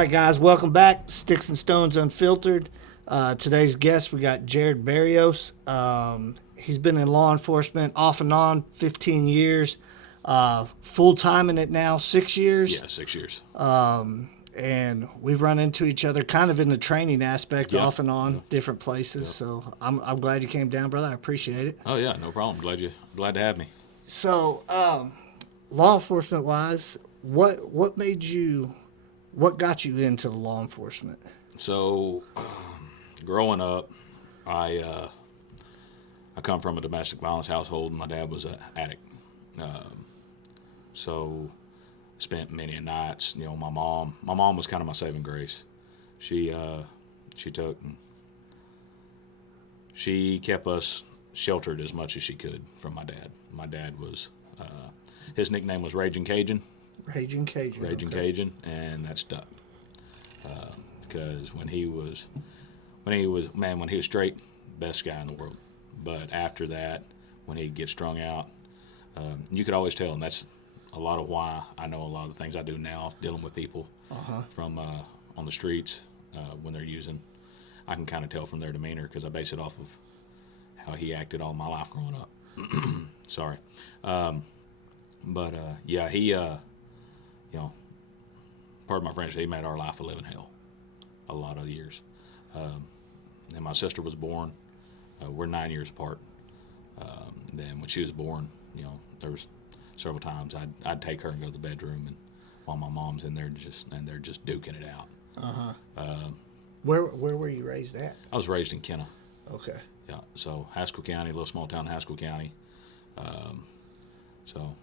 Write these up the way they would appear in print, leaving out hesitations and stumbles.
right, guys, welcome back. Sticks and Stones Unfiltered. Today's guest, we got Jered Barrios. He's been in law enforcement off and on 15 years, full time in it now 6 years. Yeah, 6 years. And we've run into each other kind of in the training aspect, Yep. off and on, Yep. different places. Yep. So I'm glad you came down, brother. I appreciate it. Oh yeah, no problem. Glad to have me. So, law enforcement wise, what made you, what got you into law enforcement? So, growing up, I come from a domestic violence household, and my dad was an addict. So, spent many nights. My mom was kind of my saving grace. She she kept us sheltered as much as she could from my dad. My dad was his nickname was Raging Cajun. Raging Cajun. Raging okay. Cajun, and that stuck. Because when he was straight, best guy in the world. But after that, when he'd get strung out, you could always tell, and that's a lot of why I know a lot of the things I do now, dealing with people from on the streets when they're using. I can kind of tell from their demeanor because I base it off of how he acted all my life growing up. Sorry, but yeah, he pardon my French, he made our life a living hell a lot of years. And my sister was born. We're 9 years apart. Then when she was born, there was several times I'd take her and go to the bedroom, and while my mom's in there they're just duking it out. Where were you raised at? I was raised in Kenna. Okay. Yeah, so Haskell County, a little small town in Haskell County. So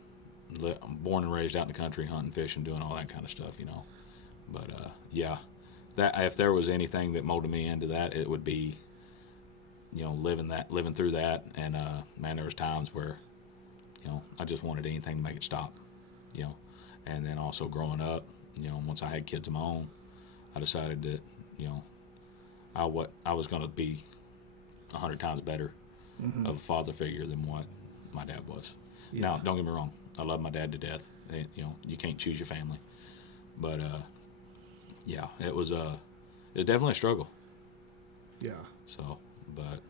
I'm born and raised out in the country, hunting, fishing, doing all that kind of stuff, But yeah, that if there was anything that molded me into that, it would be, living through that. And man, there was times where, I just wanted anything to make it stop, And then also growing up, once I had kids of my own, I decided that, I was going to be 100 times better of a father figure than what my dad was. Yeah. Now, don't get me wrong, I love my dad to death. And, you can't choose your family, but yeah, it was definitely a struggle. Yeah. So, but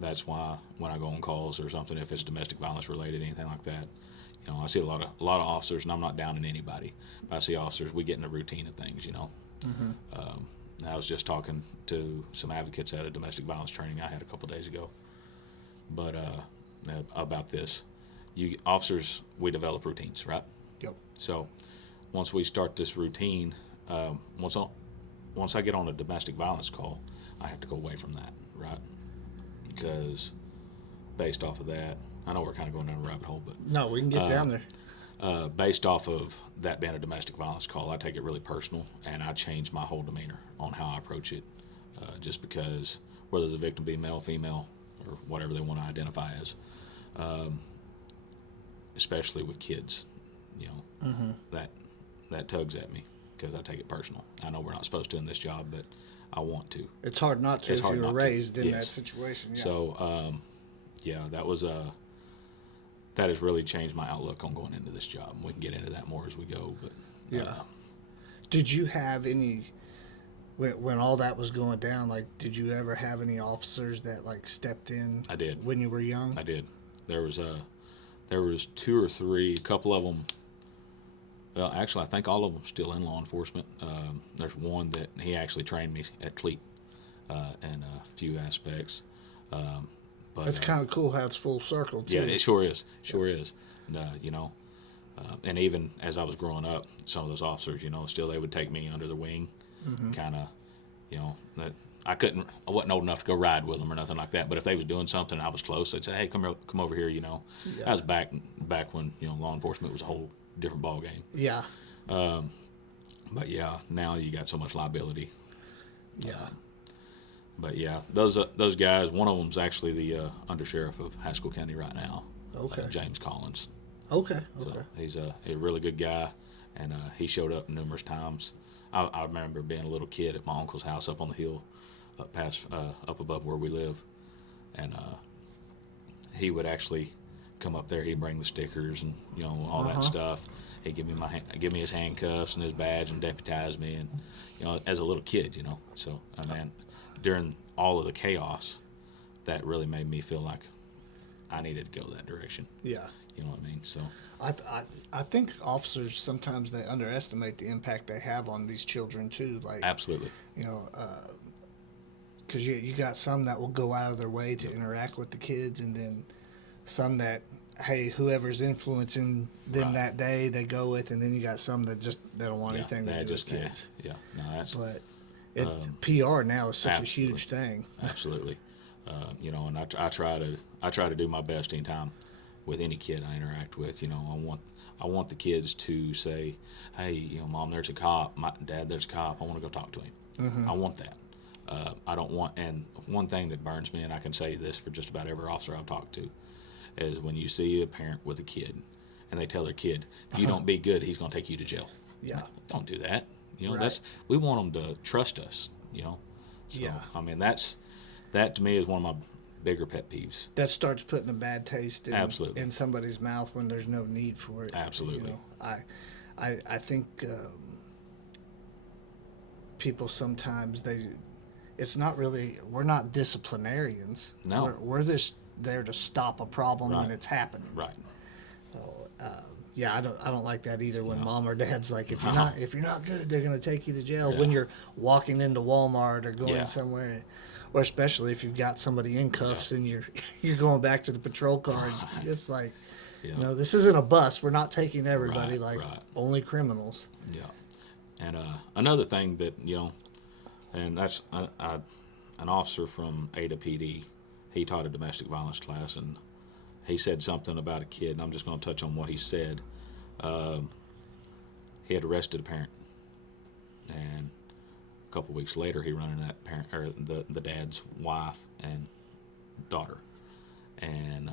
that's why when I go on calls or something, if it's domestic violence related, anything like that, I see a lot of officers, and I'm not downing anybody, but I see officers, we get in the routine of things, I was just talking to some advocates at a domestic violence training I had a couple days ago, but about this. Officers, we develop routines, right? Yep. So once we start this routine, once I get on a domestic violence call, I have to go away from that, right? Because based off of that, I know we're kind of going down a rabbit hole, but No, we can get down there. based off of that being a domestic violence call, I take it really personal, and I change my whole demeanor on how I approach it, just because whether the victim be male, female, or whatever they want to identify as, especially with kids, that tugs at me because I take it personal. I know we're not supposed to in this job, but I want to. It's hard not to It's if hard you were not to. raised in Yes. that situation. Yeah. So, yeah, that has really changed my outlook on going into this job. We can get into that more as we go, but Yeah. Did you have any, when all that was going down, like, did you ever have any officers that, like, stepped in? I did. When you were young? I did. There was two or three, a couple of them. Well, actually, I think all of them still in law enforcement. There's one that he actually trained me at CLEAT in a few aspects. But That's kind of cool how it's full circle, too. yeah, it sure is. Sure is. And, and even as I was growing up, some of those officers, still they would take me under their wing, kind of, that I wasn't old enough to go ride with them or nothing like that. But if they was doing something and I was close, they'd say, "Hey, come over here." Yeah. That was back when law enforcement was a whole different ball game. Yeah. But yeah, now you got so much liability. Yeah. But yeah, those guys. One of them's actually the undersheriff of Haskell County right now. Okay. James Collins. Okay. So he's a really good guy, and he showed up numerous times. I remember being a little kid at my uncle's house up on the hill, up above where we live, and he would actually come up there. He'd bring the stickers and all that stuff. He'd give me his handcuffs and his badge and deputize me, and as a little kid, So during all of the chaos, that really made me feel like I needed to go that direction. Yeah. You know what I mean? So I think officers sometimes they underestimate the impact they have on these children too. Like absolutely. Because you got some that will go out of their way to interact with the kids, and then some that, hey, whoever's influencing them that day, they go with, and then you got some that just they don't want anything to do with kids. Yeah, no, that's. But it's PR now is such absolutely. a huge thing. Absolutely, and I try to do my best anytime with any kid I interact with. I want the kids to say, hey, Mom, there's a cop. Dad, there's a cop. I want to go talk to him. I want that. I don't want, and one thing that burns me, and I can say this for just about every officer I've talked to, is when you see a parent with a kid and they tell their kid, if you don't be good, he's going to take you to jail. Yeah. Don't do that. Right. We want them to trust us, So, yeah. I mean, that to me is one of my bigger pet peeves. That starts putting a bad taste Absolutely. in somebody's mouth when there's no need for it. Absolutely. I think people sometimes it's not really, we're not disciplinarians. No. We're just there to stop a problem when it's happening. Right. So, yeah, I don't like that either. When mom or dad's like, if you're not good, they're gonna take you to jail. Yeah. When you're walking into Walmart or going somewhere, or especially if you've got somebody in cuffs and you're going back to the patrol car. And it's like, this isn't a bus. We're not taking everybody. Only criminals. Yeah. And another thing that and that's an officer from Ada PD. He taught a domestic violence class, and he said something about a kid, and I'm just going to touch on what he said. He had arrested a parent, and a couple weeks later, he run into that parent or the dad's wife and daughter, and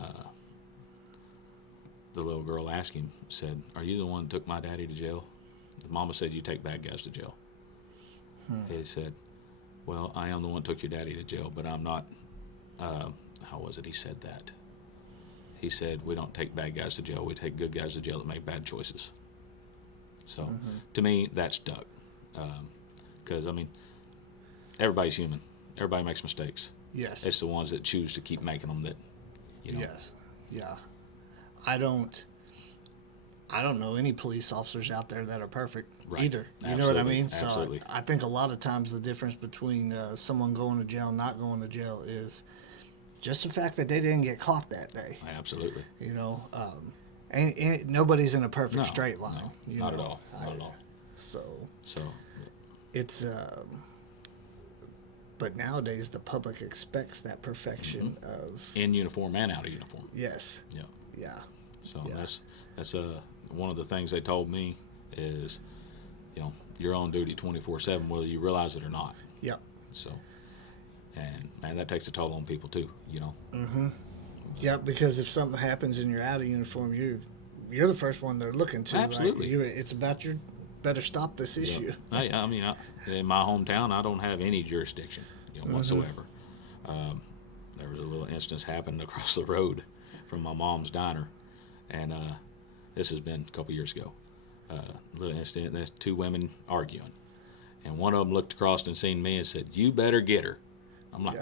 the little girl asked him, said, "Are you the one that took my daddy to jail?" The mama said, "You take bad guys to jail." He said, "Well, I am the one that took your daddy to jail, but I'm not." How was it he said that? He said, "We don't take bad guys to jail. We take good guys to jail that make bad choices." So, to me, that's stuck. Because, everybody's human. Everybody makes mistakes. Yes. It's the ones that choose to keep making them that, Yes. Yeah. I don't know any police officers out there that are perfect either. You know what I mean? Absolutely. So I think a lot of times the difference between someone going to jail and not going to jail is just the fact that they didn't get caught that day. Absolutely. And nobody's in a perfect straight line. No, not at all. Not at all. So So it's but nowadays the public expects that perfection of in uniform and out of uniform. Yes. Yeah. Yeah. So that's one of the things they told me is, you're on duty 24/7 whether you realize it or not. Yep. So, and man, that takes a toll on people too. Yeah, because if something happens and you're out of uniform, you're the first one they're looking to. Absolutely. It's about your better stop this issue. In my hometown, I don't have any jurisdiction, whatsoever. There was a little instance happened across the road from my mom's diner, and this has been a couple years ago. Little incident. There's two women arguing, and one of them looked across and seen me and said, "You better get her." I'm like,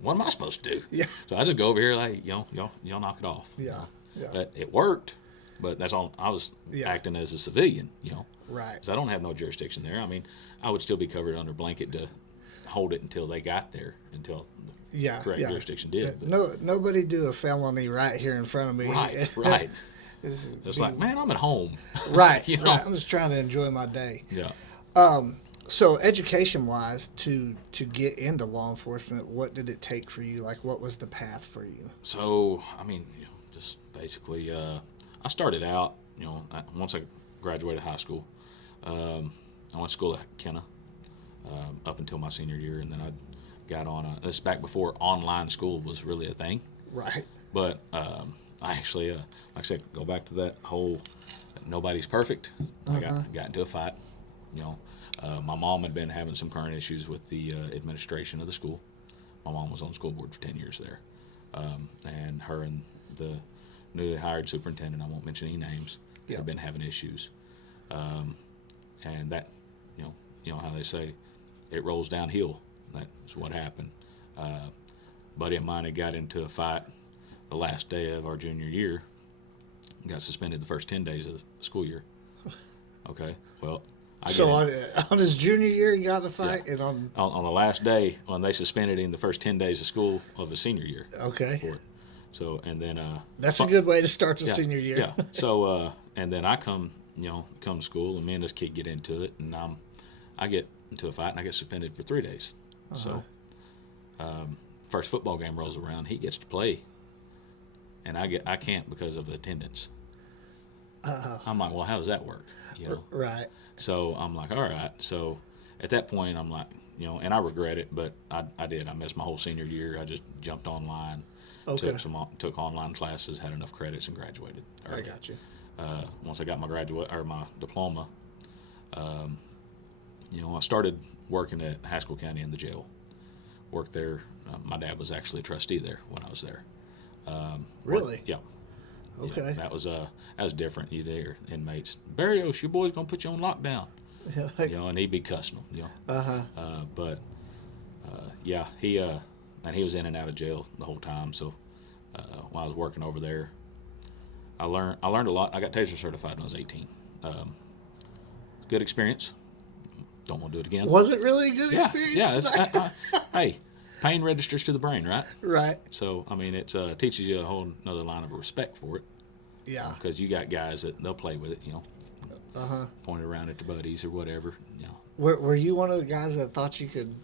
"What am I supposed to do?" Yeah. So I just go over here like, y'all knock it off. Yeah. Yeah. But it worked. But that's all. I was acting as a civilian, Right. because I don't have no jurisdiction there. I would still be covered under blanket to hold it until they got there, until the correct jurisdiction did. But, nobody do a felony right here in front of me. Right. It's like, man, I'm at home. Right. Right. I'm just trying to enjoy my day. Yeah. So education-wise, to get into law enforcement, what did it take for you? Like, what was the path for you? So, just basically, I started out, once I graduated high school, I went to school at Kenna up until my senior year, and then I got on this back before online school was really a thing. Right. But I actually, like I said, go back to that whole nobody's perfect. I got into a fight. My mom had been having some current issues with the administration of the school. My mom was on the school board for 10 years there. And her and the newly hired superintendent, I won't mention any names, Yeah. had been having issues. And that, you know how they say, it rolls downhill. That's what happened. Buddy of mine had got into a fight the last day of our junior year, got suspended the first 10 days of the school year. Okay, well, on his junior year, he got in a fight, and on the last day when they suspended him the first 10 days of school of his senior year. Okay. For it. So, and then that's a good way to start the senior year. Yeah. So, and then I come to school, and me and this kid get into it, and I get into a fight, and I get suspended for 3 days. So, first football game rolls around, he gets to play, and I can't because of the attendance. I'm like, well, how does that work? Right. So I'm like, all right. So at that point, I'm like, and I regret it, but I did. I missed my whole senior year. I just jumped online, Okay. took online classes, had enough credits, and graduated early. I got you. Once I got my my diploma, I started working at Haskell County in the jail. Worked there. My dad was actually a trustee there when I was there. Really? Yeah. Okay. Yeah, that was different. You hear inmates, Barrios, your boy's gonna put you on lockdown. And he'd be cussing them. He was in and out of jail the whole time. So while I was working over there, I learned a lot. I got taser certified when I was 18. Good experience. Don't want to do it again. Was it really a good experience? Yeah. Hey, pain registers to the brain, right? Right. So I mean, it teaches you a whole another line of respect for it. Yeah. Because you got guys that they'll play with it, point it around at the buddies or whatever. Were you one of the guys that thought you could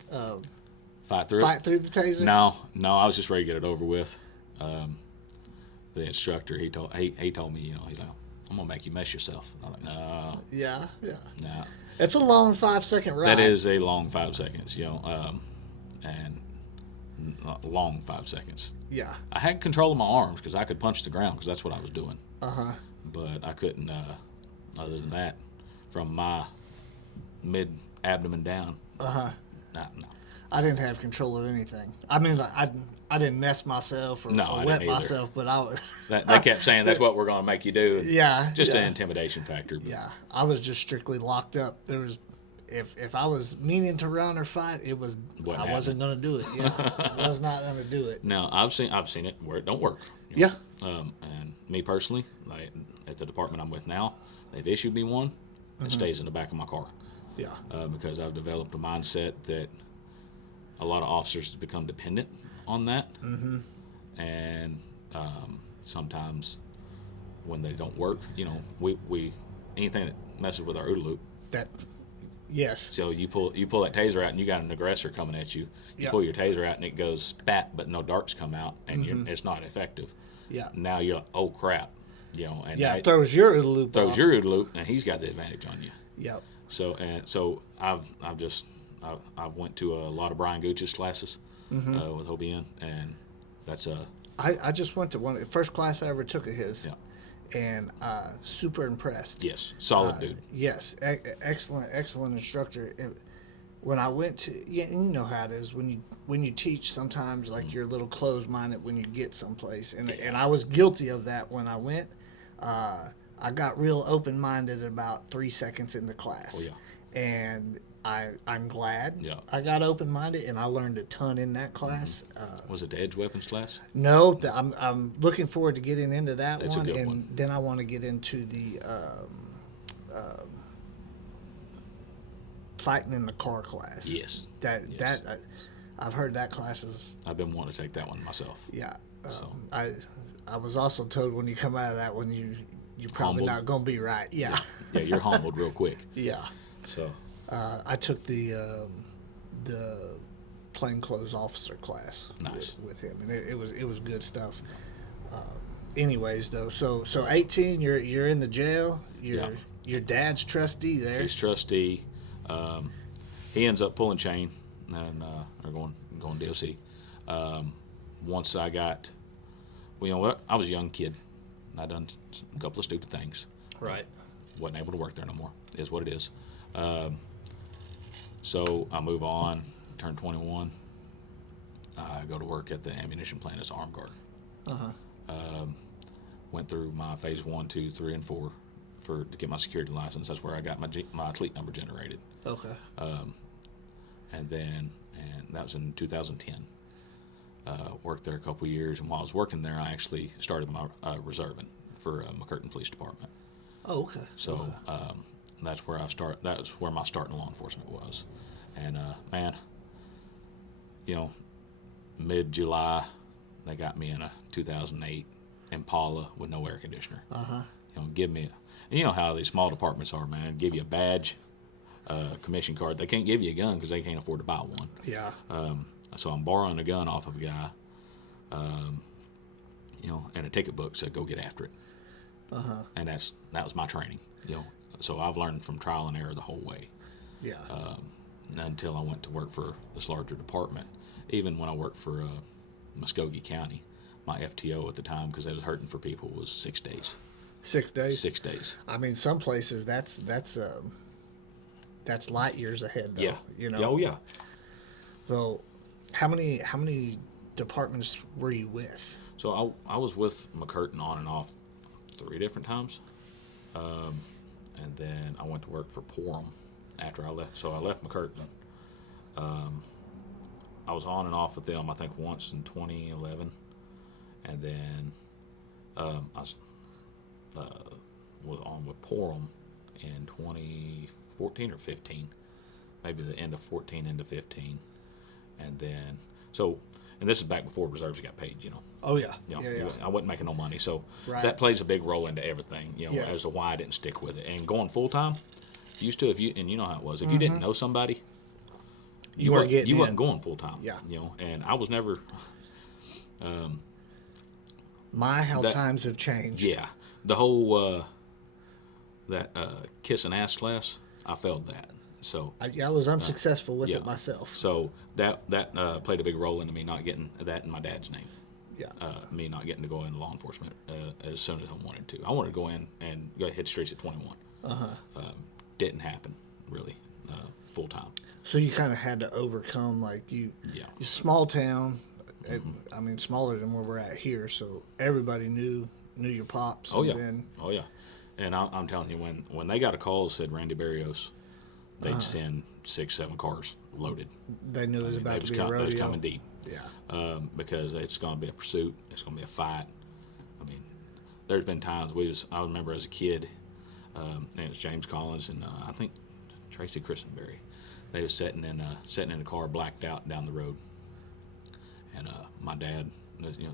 Fight through the taser? No, I was just ready to get it over with. The instructor, he told me, he's like, I'm gonna make you mess yourself. I'm like, no. Yeah. No. It's a long 5-second ride. That is a long 5 seconds, and long 5 seconds. Yeah. I had control of my arms because I could punch the ground because that's what I was doing. But I couldn't, other than that, from my mid-abdomen down. No. I didn't have control of anything. I mean, I didn't mess myself or wet myself, but I was. They kept saying that's what we're going to make you do. Yeah. Just an intimidation factor. But. Yeah. I was just strictly locked up. There was, if I was meaning to run or fight, I wasn't going to do it. Yeah. I was not going to do it. No, I've seen it where it don't work. Yeah. And me personally, at the department I'm with now, they've issued me one. It stays in the back of my car. Yeah. Because I've developed a mindset that a lot of officers have become dependent on that. And sometimes when they don't work, we anything that messes with our OODA loop. Yes. So you pull that taser out and you got an aggressor coming at you. You pull your taser out and it goes spat, but no darts come out and it's not effective. Yeah. Now you're like, oh crap, and it throws your OODA loop. Throws your OODA loop, and he's got the advantage on you. Yep. So I've went to a lot of Brian Gooch's classes with OBN, and that's I just went to one first class I ever took of his. Yeah. And super impressed. Yes, solid dude. Yes, excellent instructor. When I went to, and you know how it is when you teach. Sometimes like you're a little closed-minded when you get someplace, and I was guilty of that when I went. I got real open-minded about 3 seconds in the class, and I'm glad I got open-minded, and I learned a ton in that class. Was it the Edge Weapons class? No, I'm looking forward to getting into that That's one, a good and one. then I want to get into the fighting in the car class. Yes. I've heard that class is. I've been wanting to take that one myself. Yeah. I was also told when you come out of that one, you're probably Humbled. not going to be right. Yeah. Yeah, you're humbled real quick. Yeah. So. I took the plainclothes officer class with him, and it was good stuff. Anyways, though, so 18, you're in the jail. Your dad's trustee there. He's trustee. He ends up pulling chain and or going DOC. Once I got, I was a young kid. And I done a couple of stupid things. Right. Wasn't able to work there no more. Is what it is. So I move on, turn 21. I go to work at the ammunition plant as armed guard. went through my phase 1, 2, 3, and 4 to get my security license. That's where I got my cleat number generated. Okay. And that was in 2010. Worked there a couple of years, and while I was working there, I actually started my reserving for McCurtain Police Department. Oh, okay. So that's where That's where my start in law enforcement was. And man, mid-July, they got me in a 2008 Impala with no air conditioner. Give me, how these small departments are, man. Give you a badge, commission card. They can't give you a gun because they can't afford to buy one. Yeah. So I'm borrowing a gun off of a guy, and a ticket book said go get after it. And that was my training. So I've learned from trial and error the whole way. Yeah. Until I went to work for this larger department. Even when I worked for Muskogee County, my FTO at the time, because I was hurting for people, was 6 days. 6 days. 6 days. I mean, some places that's light years ahead, though. Yeah. Oh yeah. So, how many departments were you with? So I was with McCurtain on and off 3 different times, and then I went to work for Porham after I left. So I left McCurtain. I was on and off with them, I think, once in 2011, and then I was on with Porham in 2014 or 15, maybe the end of 14 into 15, and then and this is back before reserves got paid, Oh yeah. Yeah. Yeah. I wasn't making no money, so Right. that plays a big role into everything, Yes. as to why I didn't stick with it. And going full time, used to, and you know how it was, if you didn't know somebody, You weren't getting in. wasn't going full time. Yeah. And I was never. How times have changed. Yeah, the whole kiss and ass class, I failed that. So I was unsuccessful with it myself. So that played a big role into me not getting that in my dad's name. Yeah. Me not getting to go into law enforcement as soon as I wanted to. I wanted to go in and go hit the streets at 21. Didn't happen really full time. So you kind of had to overcome, like you small town. I mean, smaller than where we're at here, so everybody knew your pops. Oh and yeah. Then, Oh yeah. And I'm telling you, when they got a call that said Randy Barrios, they'd send 6-7 cars loaded. they knew it was about to be a rodeo. They was coming deep. Yeah. Because it's going to be a pursuit. It's going to be a fight. I mean, there's been times I remember as a kid, and it's James Collins and I think Tracy Christenberry. They was sitting in a car blacked out down the road, and my dad,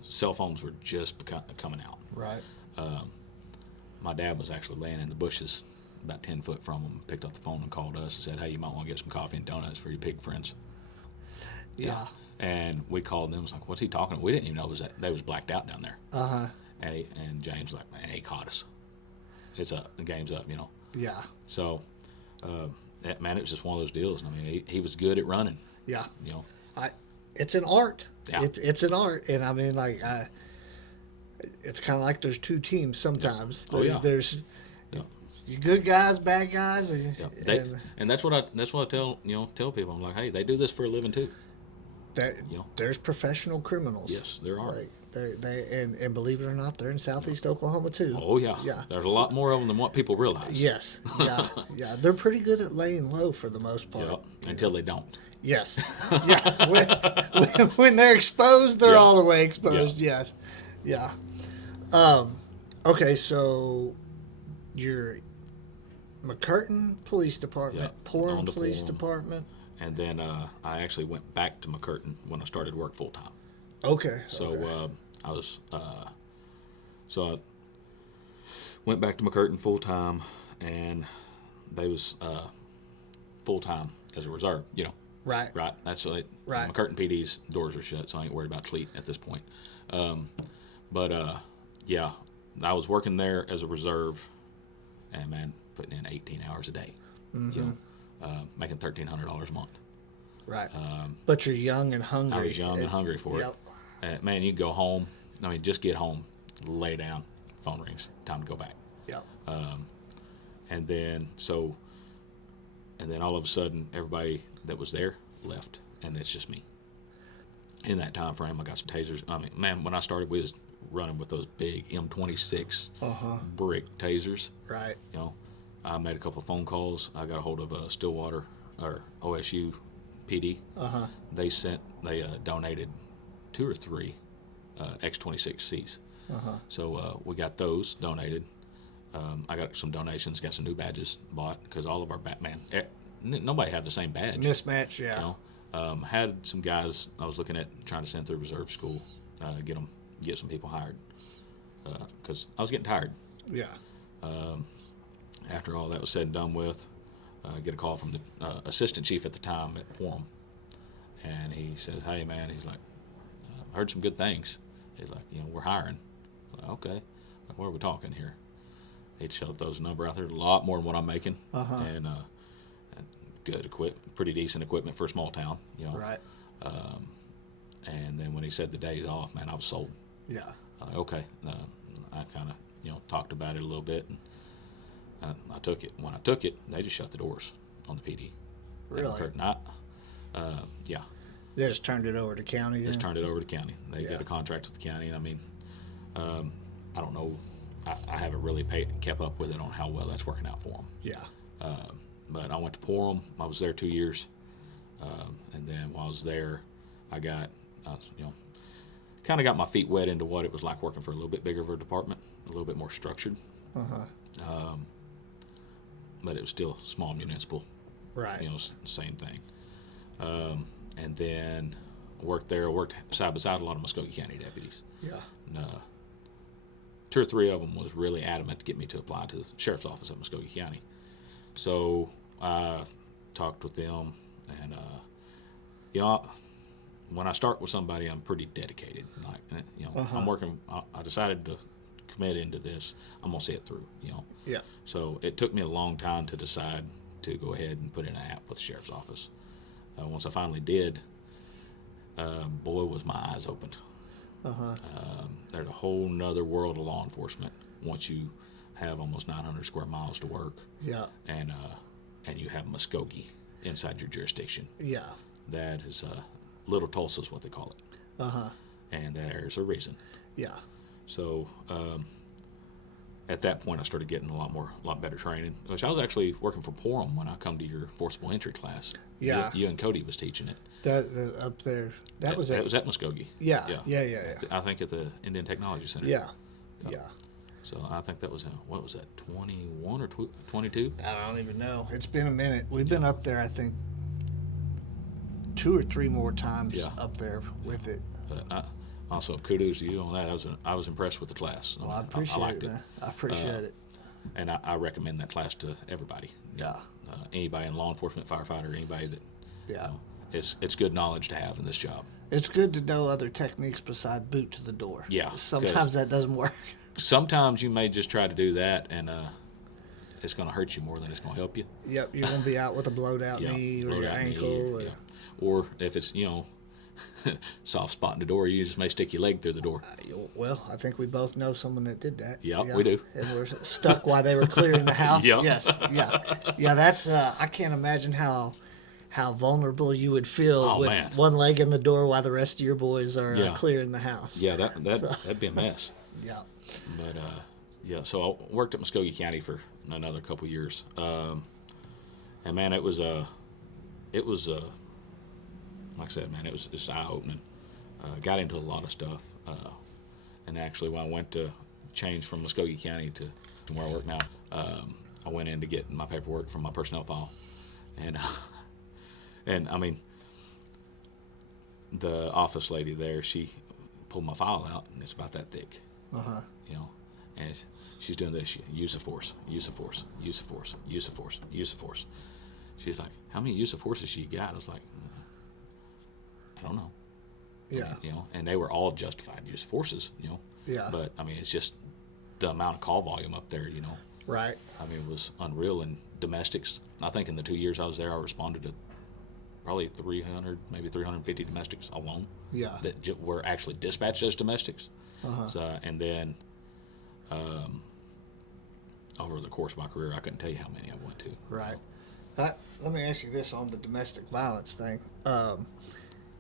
cell phones were just coming out. Right. My dad was actually laying in the bushes about 10 foot from him, picked up the phone and called us and said, hey, you might want to get some coffee and donuts for your pig friends. Yeah. And we called them. Was like, what's he talking about? We didn't even know they was blacked out down there. And James was like, man, he caught us. It's up. The game's up, Yeah. So, man, it was just one of those deals. I mean, he was good at running. Yeah. You know. It's an art. Yeah. It's an art, and I mean, like, it's kind of like there's two teams sometimes. There's you good guys, bad guys, and that's what I tell people. I'm like, hey, they do this for a living too. There's professional criminals. Yes, there are. Like and believe it or not, they're in Southeast Oklahoma too. Oh yeah. Yeah. There's a lot more of them than what people realize. Yes. Yeah. Yeah. They're pretty good at laying low for the most part. Yep. Until they don't. Yes. Yeah. When they're exposed, they're all the way exposed. Yeah. Yes. Yeah. Okay, so you're McCurtain Police Department, Porham Police Department. And then I actually went back to McCurtain when I started work full time. Okay. So I went back to McCurtain full time, and they was full time as a reserve. Right. Right. That's like Right. McCurtain PD's doors are shut, so I ain't worried about Fleet at this point. Yeah, I was working there as a reserve, and man, putting in 18 hours a day. Making $1,300 a month. Right. But you're young and hungry. I was young and hungry for it. Man, you go home. I mean, just get home, lay down, phone rings, time to go back. Yep. And then all of a sudden, everybody that was there left, and it's just me. In that time frame, I got some tasers. I mean, man, when I started, we running with those big M26 Uh-huh. brick tasers. Right. You know, I made a couple of phone calls. I got a hold of Stillwater or OSU PD. Uh-huh. They donated 2 or 3 X26Cs. Uh-huh. So we got those donated. I got some donations, got some new badges bought because all of our nobody had the same badge. Mismatch, yeah. You know, had some guys I was looking at trying to send through reserve school, get some people hired because I was getting tired. Yeah. After all that was said and done with, get a call from the assistant chief at the time at Forum, and he says, "Hey man," he's like, "I heard some good things." He's like, "We're hiring." I'm like, okay, like what are we talking here? He throws a number out there, a lot more than what I'm making, and good pretty decent equipment for a small town, Right. And then when he said the days off, man, I was sold. Yeah. Like, okay, I kind of talked about it a little bit, and I took it. When I took it, they just shut the doors on the PD. Really? Yeah. They just turned it over to county then? Just turned it over to county. They got a contract with the county, and I mean, I don't know. I haven't really kept up with it on how well that's working out for them. Yeah. But I went to Porham. I was there 2 years, and then while I was there, I got, kind of got my feet wet into what it was like working for a little bit bigger of a department, a little bit more structured. But it was still small municipal. Right. Same thing. And then worked side by side a lot of Muskogee County deputies. Yeah. And, 2 or 3 of them was really adamant to get me to apply to the sheriff's office at Muskogee County. So I talked with them, and when I start with somebody, I'm pretty dedicated. Like, I'm working. I decided to commit into this. I'm gonna see it through. Yeah. So it took me a long time to decide to go ahead and put in an app with the sheriff's office. Once I finally did, boy, was my eyes opened. There's a whole nother world of law enforcement once you have almost 900 square miles to work. Yeah. And you have Muskogee inside your jurisdiction. Yeah. That is Little Tulsa is what they call it. And there's a reason. Yeah. So at that point, I started getting a lot better training. Which I was actually working for Porham when I come to your forcible entry class. Yeah. You and Cody was teaching it. That up there. That was at Muskogee. Yeah. Yeah. I think at the Indian Technology Center. Yeah. So I think that was, what was that, 21 or 22? I don't even know. It's been a minute. We've been up there, I think, 2 or 3 more times up there with it. But also, kudos to you on that. I was impressed with the class. Well, I appreciate it, man. I appreciate it. And I recommend that class to everybody. Yeah. Anybody in law enforcement, firefighter, anybody that. Yeah. It's good knowledge to have in this job. It's good to know other techniques besides boot to the door. Yeah. Sometimes that doesn't work. Sometimes you may just try to do that, and it's going to hurt you more than it's going to help you. Yep, you're going to be out with a blowed out knee or your ankle. Or if it's, soft spot in the door, you just may stick your leg through the door. Well, I think we both know someone that did that. Yeah, we do. And we're stuck while they were clearing the house. Yep. Yes, yeah. That's, I can't imagine how vulnerable you would feel with one leg in the door while the rest of your boys are clearing the house. Yeah, that'd be a mess. Yeah. But so I worked at Muskogee County for another couple years, and man, it was like I said, man, it was just eye opening. Got into a lot of stuff, and actually, when I went to change from Muskogee County to where I work now, I went in to get my paperwork from my personnel file, and I mean, the office lady there, she pulled my file out, and it's about that thick. And she's doing this. Use of force, use of force, use of force, use of force, use of force. She's like, how many use of forces you got? I was like, I don't know. Yeah. And they were all justified use of forces, Yeah. But I mean, it's just the amount of call volume up there, Right. I mean, it was unreal. And domestics, I think in the 2 years I was there, I responded to probably 300, maybe 350 domestics alone. Yeah. That were actually dispatched as domestics. So, and then over the course of my career, I couldn't tell you how many I went to. Right. Let me ask you this on the domestic violence thing.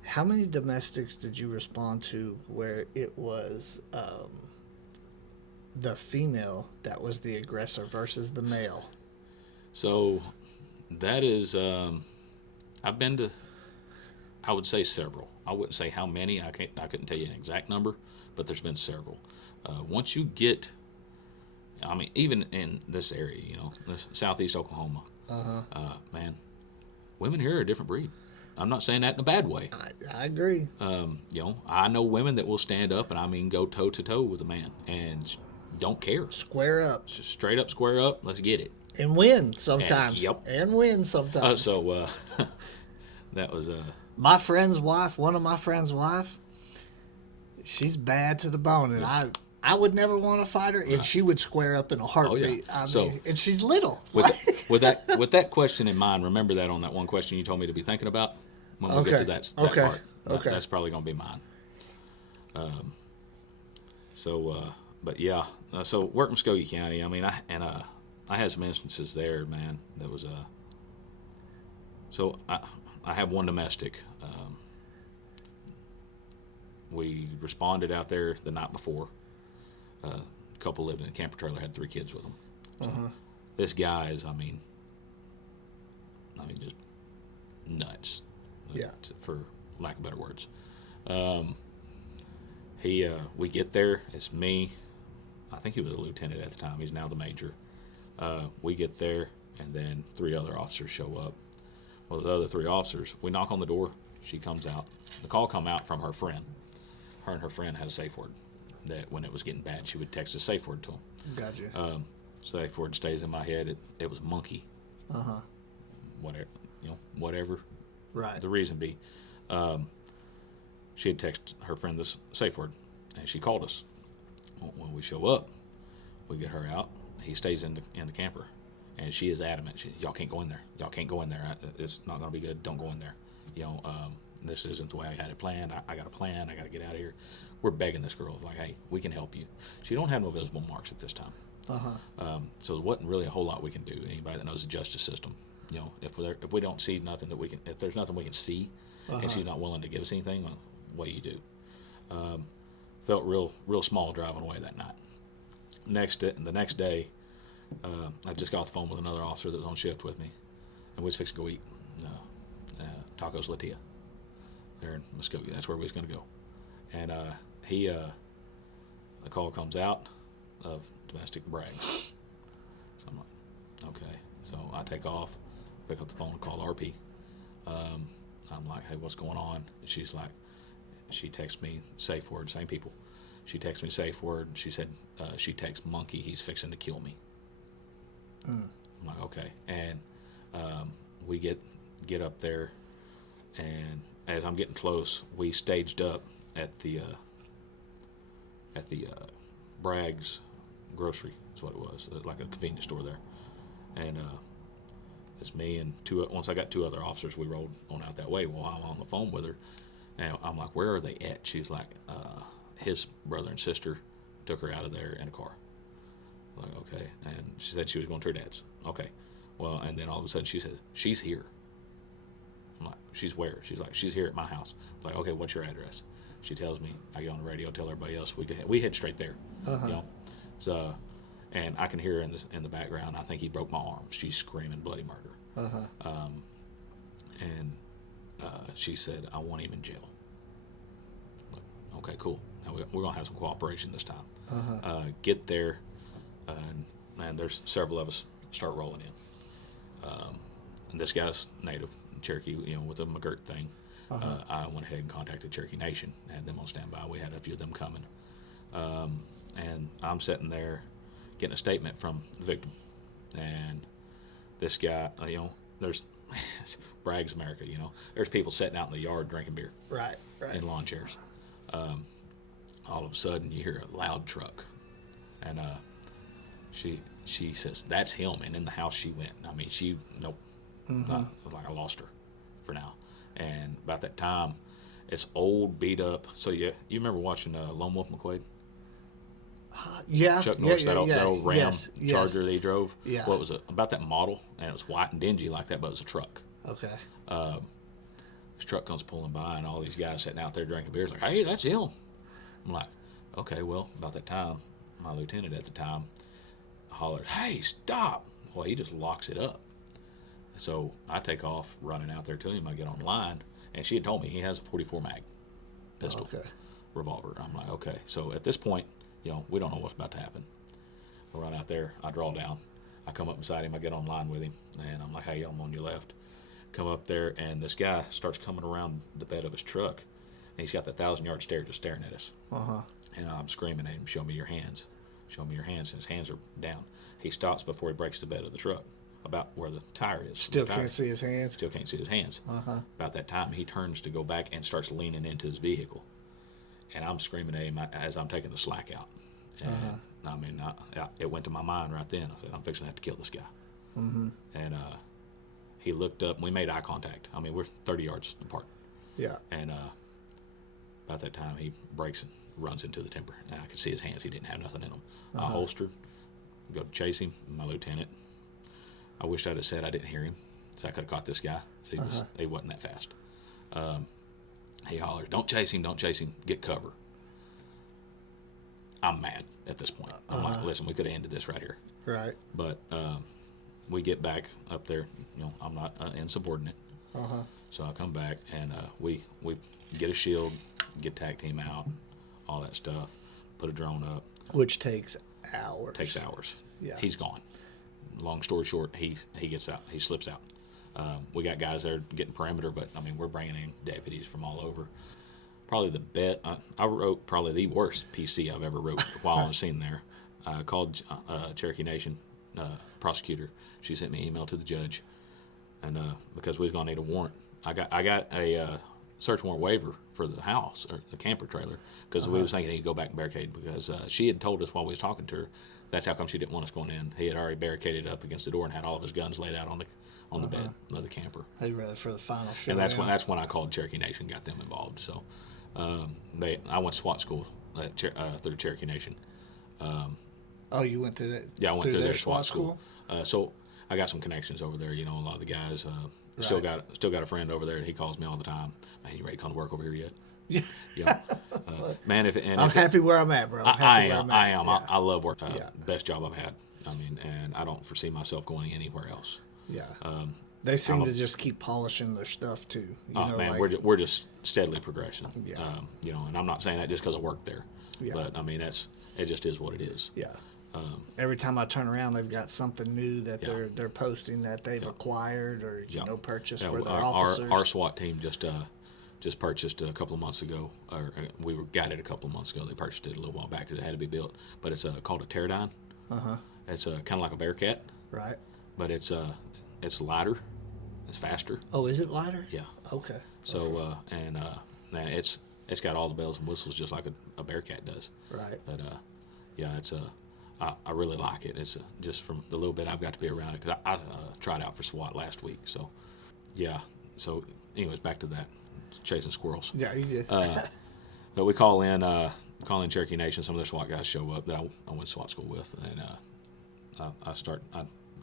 How many domestics did you respond to where it was the female that was the aggressor versus the male? So that is, I've been to, I would say several. I wouldn't say how many. I couldn't tell you an exact number, but there's been several. Once you get, I mean, even in this area, this southeast Oklahoma, man, women here are a different breed. I'm not saying that in a bad way. I agree. I know women that will stand up and I mean go toe to toe with a man and don't care. Square up. Just straight up, square up. Let's get it. And win sometimes. Yep. And win sometimes. That was my friend's wife, one of my friend's wife, she's bad to the bone. And I would never want to fight her, and she would square up in a heartbeat. Oh, yeah. And she's little. With that question in mind, remember that on that one question you told me to be thinking about when we get to that part. That's probably going to be mine. But yeah, so work in Muskogee County. I mean, I had some instances there, man. That was so I have one domestic. We responded out there the night before. A couple lived in a camper trailer, had 3 kids with them. So this guy is, I mean, just nuts. Yeah. For lack of better words. We get there. It's me. I think he was a lieutenant at the time. He's now the major. We get there, and then 3 other officers show up. Well, the other 3 officers, we knock on the door. She comes out. The call come out from her friend. Her and her friend had a safe word that when it was getting bad, she would text a safe word to him. Gotcha. Safe word stays in my head. It was monkey. Whatever. Right. The reason be, she had texted her friend this safe word, and she called us. When we show up, we get her out. He stays in the camper, and she is adamant. Y'all can't go in there. Y'all can't go in there. It's not going to be good. Don't go in there. This isn't the way I had it planned. I got a plan. I got to get out of here. We're begging this girl, like, hey, we can help you. She don't have no visible marks at this time. So there wasn't really a whole lot we can do. Anybody that knows the justice system, if we don't see nothing that we can, if there's nothing we can see, and she's not willing to give us anything, well, what do you do? Felt real small driving away that night. The next day, I just got off the phone with another officer that was on shift with me, and we was fixing to go eat Tacos La Tia there in Muskogee. That's where we was going to go. And the call comes out of domestic brags. So I'm like, okay. So I take off, pick up the phone, call RP. I'm like, hey, what's going on? She's like, she texts me safe word, same people. She texts me safe word. She said, she texts monkey, he's fixing to kill me. I'm like, okay. And we get up there, and as I'm getting close, we staged up at the Bragg's grocery. That's what it was, like a convenience store there. And it's me and once I got 2 other officers, we rolled on out that way. Well, I'm on the phone with her, and I'm like, where are they at? She's like, his brother and sister took her out of there in a car. I'm like, okay. And she said she was going to her dad's. Okay. Well, and then all of a sudden she says, she's here. I'm like, she's where? She's like, she's here at my house. I'm like, okay, what's your address? She tells me. I get on the radio, tell everybody else. We head straight there. So, and I can hear her in the background. I think he broke my arm. She's screaming bloody murder. And she said, I want him in jail. Like, okay, cool. Now we're gonna have some cooperation this time. Get there, and there's several of us start rolling in. And this guy's native Cherokee, with the McGirt thing. I went ahead and contacted Cherokee Nation, had them on standby. We had a few of them coming, and I'm sitting there getting a statement from the victim, and this guy, there's Bragg's America, there's people sitting out in the yard drinking beer, right, in lawn chairs. All of a sudden, you hear a loud truck, and she says, "That's him." And in the house she went. I mean, nope, like I lost her for now. And about that time, it's old, beat up. So you remember watching Lone Wolf McQuade? Yeah. Chuck Norris, that old Ram Charger that he drove. Yeah. Well, it was about that model, and it was white and dingy like that, but it was a truck. Okay. His truck comes pulling by, and all these guys sitting out there drinking beers, like, hey, that's him. I'm like, okay, well, about that time, my lieutenant at the time hollered, hey, stop. Well, he just locks it up. So I take off running out there to him. I get on line, and she had told me he has a 44 mag pistol, revolver. I'm like, okay. So at this point, we don't know what's about to happen. I run out there. I draw down. I come up beside him. I get on line with him, and I'm like, hey, I'm on your left. Come up there, and this guy starts coming around the bed of his truck, and he's got that 1,000-yard stare just staring at us. And I'm screaming at him, show me your hands. Show me your hands. And his hands are down. He stops before he breaks the bed of the truck, about where the tire is. Still can't see his hands? Still can't see his hands. About that time, he turns to go back and starts leaning into his vehicle. And I'm screaming at him as I'm taking the slack out. And, I mean, it went to my mind right then. I said, I'm fixing to have to kill this guy. And he looked up, and we made eye contact. I mean, we're 30 yards apart. Yeah. And about that time, he breaks and runs into the timber. And I could see his hands. He didn't have nothing in them. I holstered, go to chase him, my lieutenant. I wished I'd have said I didn't hear him, so I could have caught this guy. So he wasn't that fast. He hollers, don't chase him, get cover. I'm mad at this point. I'm like, listen, we could have ended this right here. Right. But we get back up there. I'm not insubordinate. So I come back, and we get a shield, get TAC team out, all that stuff, put a drone up. Which takes hours. Takes hours. Yeah. He's gone. Long story short, he gets out. He slips out. We got guys there getting perimeter, but, I mean, we're bringing in deputies from all over. Probably I wrote probably the worst PC I've ever wrote while on the scene there. I called Cherokee Nation prosecutor. She sent me an email to the judge, and because we was going to need a warrant. I got a search warrant waiver for the house, or the camper trailer, because we was thinking he'd go back and barricade, because she had told us while we was talking to her, that's how come she didn't want us going in. He had already barricaded up against the door and had all of his guns laid out on the bed of the camper. They'd rather for the final show. And that's when I called Cherokee Nation, got them involved. So I went to SWAT school through Cherokee Nation. Oh, you went through that? Yeah, I went through their SWAT school. So I got some connections over there. A lot of the guys. Still got a friend over there. He calls me all the time. Man, you ready to come to work over here yet? Yeah. Man, I'm happy where I'm at, bro. I am. Yeah. I love work. Best job I've had. I mean, and I don't foresee myself going anywhere else. Yeah. They seem to just keep polishing their stuff too. Man, we're just steadily progressing. Yeah. And I'm not saying that just because I work there. Yeah. But I mean, it just is what it is. Yeah. Every time I turn around, they've got something new that they're posting that they've acquired or purchased for their officers. Our SWAT team just purchased a couple of months ago, or got it a couple of months ago. They purchased it a little while back because it had to be built. But it's called a Pterodine. It's kind of like a Bearcat. Right. But it's lighter. It's faster. Oh, is it lighter? Yeah. Okay. So and it's got all the bells and whistles just like a Bearcat does. Right. But it's I really like it. It's just from the little bit I've got to be around it, because I tried out for SWAT last week. So yeah. So anyways, back to that, chasing squirrels. Yeah, you did. But we call in Cherokee Nation. Some of their SWAT guys show up that I went to SWAT school with, and I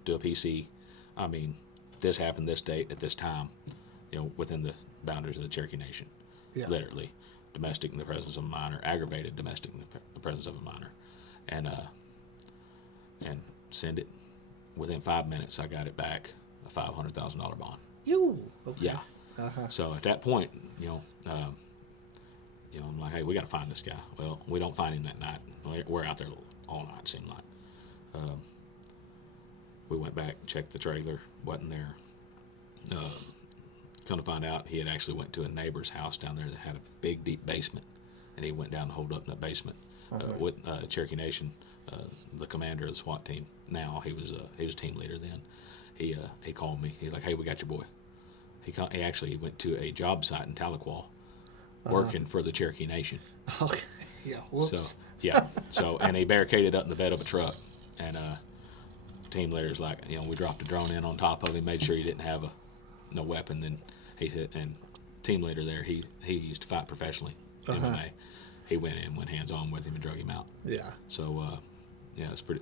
do a PC. I mean, this happened this date at this time, within the boundaries of the Cherokee Nation. Yeah. Literally, domestic in the presence of a minor, aggravated domestic in the presence of a minor, and send it. Within 5 minutes, I got it back, a $500,000 bond. Okay. Yeah. So at that point, I'm like, hey, we got to find this guy. Well, we don't find him that night. We're out there all night, it seemed like. We went back, checked the trailer, wasn't there. Come to find out, he had actually went to a neighbor's house down there that had a big, deep basement, and he went down and holed up in that basement with Cherokee Nation, the commander of the SWAT team. Now he was team leader then. He called me. He's like, hey, we got your boy. He actually went to a job site in Tahlequah, working for the Cherokee Nation. Okay. Yeah. Whoops. So and he barricaded up in the bed of a truck, and team leader's like, we dropped a drone in on top of him, made sure he didn't have no weapon. Then he said, and team leader there, he used to fight professionally, MMA. He went hands on with him and drug him out. Yeah. So it's pretty.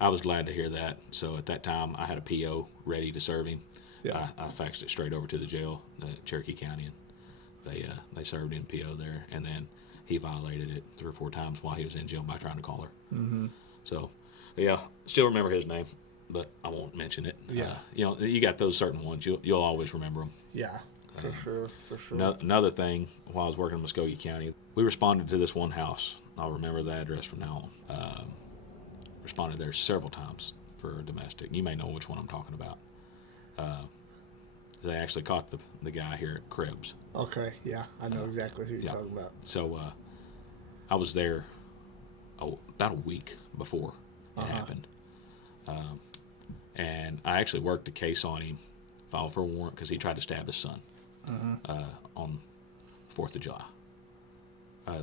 I was glad to hear that. So at that time, I had a PO ready to serve him. Yeah. I faxed it straight over to the jail, Cherokee County, and They served in PO there, and then he violated it 3 or 4 times while he was in jail by trying to call her. Mm-hmm. So, yeah, still remember his name, but I won't mention it. Yeah. You got those certain ones. You'll always remember them. Yeah, for sure. Another thing, while I was working in Muskogee County, we responded to this one house. I'll remember the address from now on. Responded there several times for domestic. You may know which one I'm talking about. They actually caught the guy here at Krebs. Okay, yeah, I know exactly who you're talking about. So I was there about a week before it happened. And I actually worked a case on him, filed for a warrant because he tried to stab his son on 4th of July.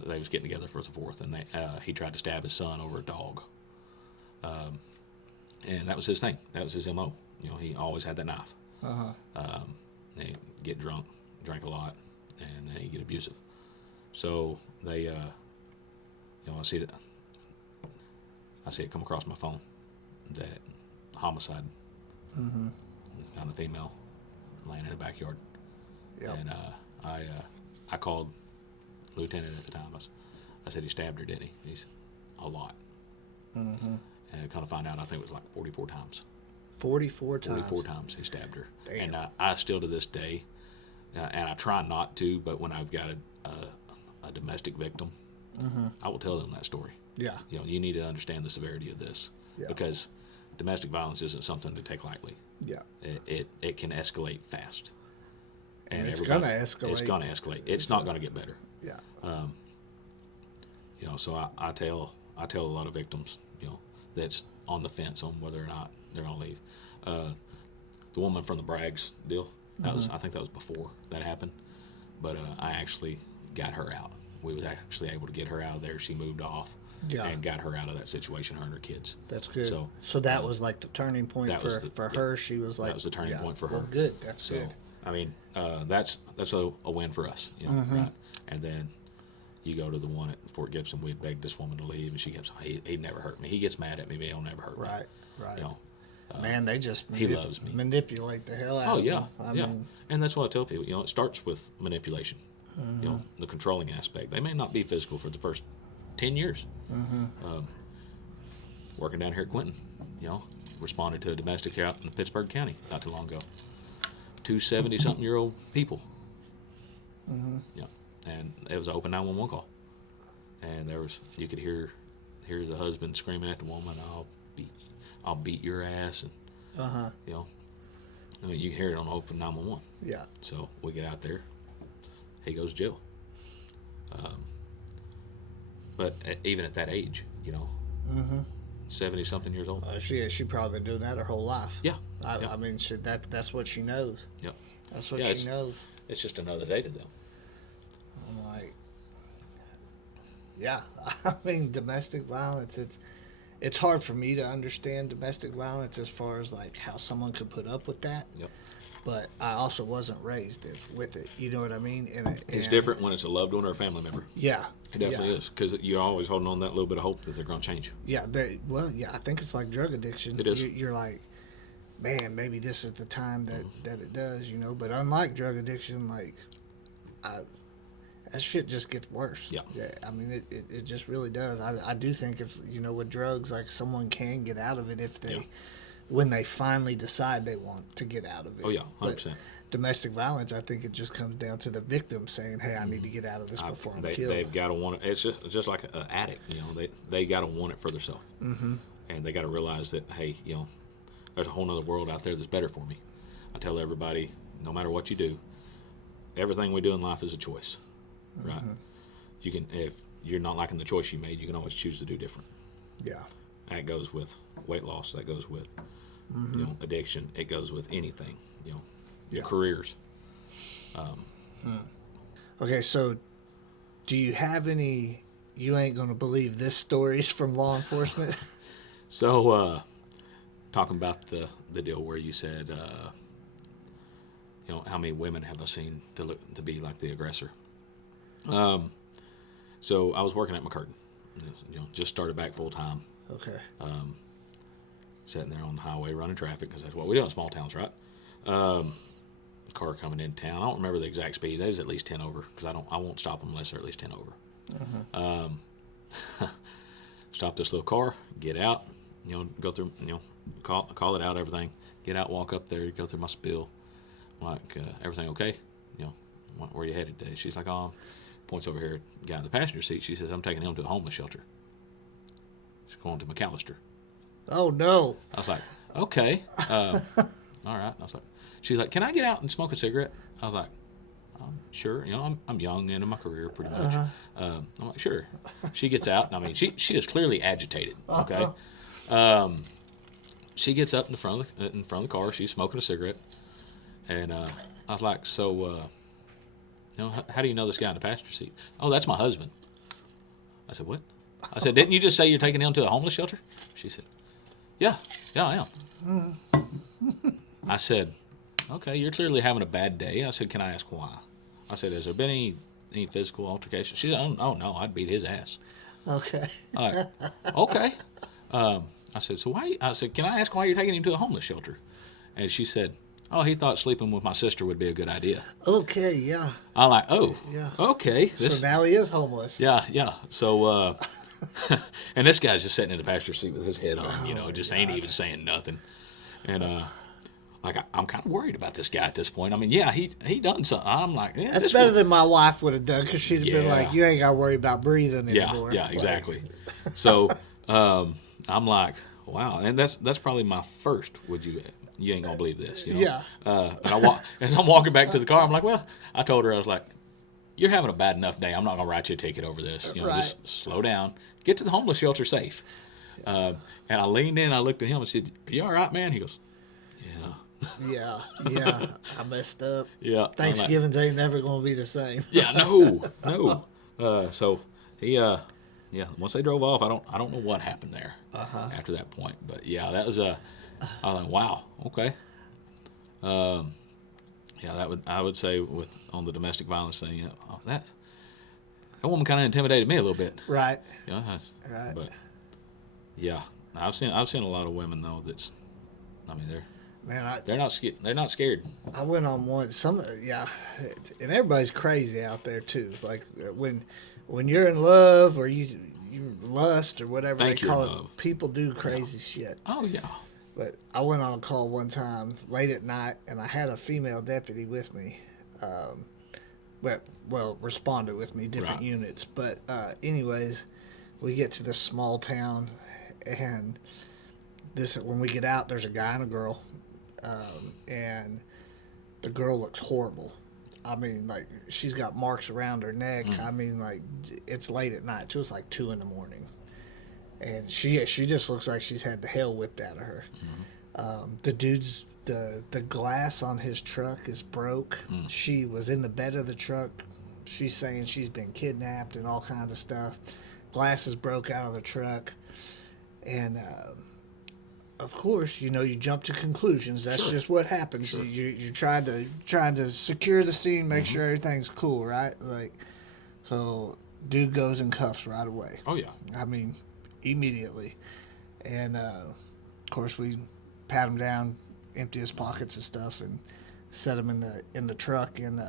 They was getting together for the 4th, and he tried to stab his son over a dog. And that was his thing. That was his MO. He always had that knife. They get drunk, drank a lot, and then he get abusive. So they, I see it come across my phone that homicide, found a female laying in the backyard. Yep. And I called lieutenant at the time. I said, he stabbed her, didn't he? He's a lot. And I kind of find out, I think it was like 44 times. 44 times. 44 times he stabbed her. Damn. And I still to this day, and I try not to, but when I've got a domestic victim, I will tell them that story. Yeah. You need to understand the severity of this, because domestic violence isn't something to take lightly. Yeah. It can escalate fast. And it's going to escalate. It's going to escalate. It's not going to get better. Yeah. So I tell a lot of victims, that's on the fence on whether or not they're going to leave. The woman from the Braggs deal, I think that was before that happened, but I actually got her out. We was actually able to get her out of there. She moved off and got her out of that situation, her and her kids. That's good. So that was like the turning point for her. She was like, that was the turning point for her. Well, good. That's good. I mean, that's a win for us, right? And then you go to the one at Fort Gibson. We had begged this woman to leave, and she kept saying, he never hurt me. He gets mad at me, but he'll never hurt me. Right. Man, they just he loves me. Manipulate the hell out of him. I mean, and that's what I tell people. It starts with manipulation. The controlling aspect. They may not be physical for the first 10 years. Working down here at Quinton, responded to a domestic here out in Pittsburgh County not too long ago. 2 70-something-year-old people. And it was an open 911 call, and you could hear the husband screaming at the woman, I'll beat your ass, and I mean, you can hear it on open 911. Yeah. So we get out there, he goes to jail. But even at that age, 70-something years old. She probably been doing that her whole life. Yeah. I mean, that's what she knows. Yep. That's what she knows. It's just another day to them. I'm like, yeah. I mean, domestic violence. It's hard for me to understand domestic violence as far as like how someone could put up with that. Yep. But I also wasn't raised with it. You know what I mean? It's different when it's a loved one or a family member. Yeah. It definitely is, because you're always holding on that little bit of hope that they're going to change. Yeah. I think it's like drug addiction. It is. You're like, man, maybe this is the time that it does, But unlike drug addiction, like, that shit just gets worse. Yeah. I mean, it just really does. I do think if, with drugs, like, someone can get out of it if they, when they finally decide they want to get out of it. Oh, yeah, 100%. But domestic violence, I think it just comes down to the victim saying, hey, I need to get out of this before I'm killed. They've got to want it. It's just like an addict, they got to want it for themselves. And they got to realize that, hey, there's a whole other world out there that's better for me. I tell everybody, no matter what you do, everything we do in life is a choice, right? You can, if you're not liking the choice you made, you can always choose to do different. Yeah. That goes with weight loss. That goes with, addiction. It goes with anything, careers. Okay, so do you have any, you ain't going to believe this stories from law enforcement? So, talking about the deal where you said, how many women have I seen to be like the aggressor? So I was working at McCurtain, just started back full time. Okay. Sitting there on the highway running traffic, because that's what we do in small towns, right? car coming in town. I don't remember the exact speed. They was at least 10 over because I won't stop them unless they're at least 10 over. Stop this little car, get out, go through, call it out, everything. Get out, walk up there, go through my spill. I'm like, everything okay? Where you headed today? She's like, points over here, guy in the passenger seat. She says, I'm taking him to a homeless shelter. She's going to McAllister. Oh, no. I was like, okay. All right. I was like, she's like, can I get out and smoke a cigarette? I was like, sure. I'm young and in my career pretty much. I'm like, sure. She gets out, and she is clearly agitated. Okay. She gets up in front of the car. She's smoking a cigarette, and I was like, so, how do you know this guy in the passenger seat? Oh, that's my husband. I said, what? I said, didn't you just say you're taking him to a homeless shelter? She said, yeah, I am. I said, okay, you're clearly having a bad day. I said, can I ask why? I said, has there been any physical altercation? She said, oh no, I'd beat his ass. Okay. Okay. I said, so why? I said, can I ask why you're taking him to a homeless shelter? And she said, oh, he thought sleeping with my sister would be a good idea. Okay, yeah. I'm like, oh, yeah. Okay. So now he is homeless. Yeah. So, and this guy's just sitting in the passenger seat with his head on, just ain't even saying nothing. And I'm kind of worried about this guy at this point. I mean, yeah, he done something. I'm like, yeah, that's better than my wife would have done because she's been like, you ain't got to worry about breathing anymore. Yeah, exactly. So I'm like, wow, and that's probably my first. You ain't gonna believe this, Yeah. And as I'm walking back to the car, I'm like, well, I told her, I was like, you're having a bad enough day. I'm not gonna write you a ticket over this. Right. Just slow down. Get to the homeless shelter safe. And I leaned in. I looked at him and said, "Are you all right, man?" He goes, "Yeah." Yeah. I messed up. Yeah. Thanksgivings ain't never gonna be the same. Yeah. No. So he, once they drove off, I don't know what happened there after that point, but yeah, that was I was like, wow, okay. Yeah, I would say on the domestic violence thing, that woman kind of intimidated me a little bit. Right. Right. But yeah, I've seen a lot of women though they're not scared. I went on one and everybody's crazy out there too. Like when you're in love or you lust or whatever they call it, people do crazy shit. Oh yeah. But I went on a call one time late at night, and I had a female deputy with me. Responded with me, different units. But anyways, we get to this small town, and when we get out, there's a guy and a girl, and the girl looks horrible. I mean, like, she's got marks around her neck. I mean, like, it's late at night, too. It's like 2 a.m. And she just looks like she's had the hell whipped out of her. The dude's the glass on his truck is broke. She was in the bed of the truck. She's saying she's been kidnapped and all kinds of stuff. Glass is broke out of the truck, and of course, you jump to conclusions. That's just what happens. Sure. You're trying to secure the scene, make sure everything's cool, right? Like, so dude goes in cuffs right away. Oh yeah. I mean, immediately, and of course we pat him down, empty his pockets and stuff, and set him in the truck. And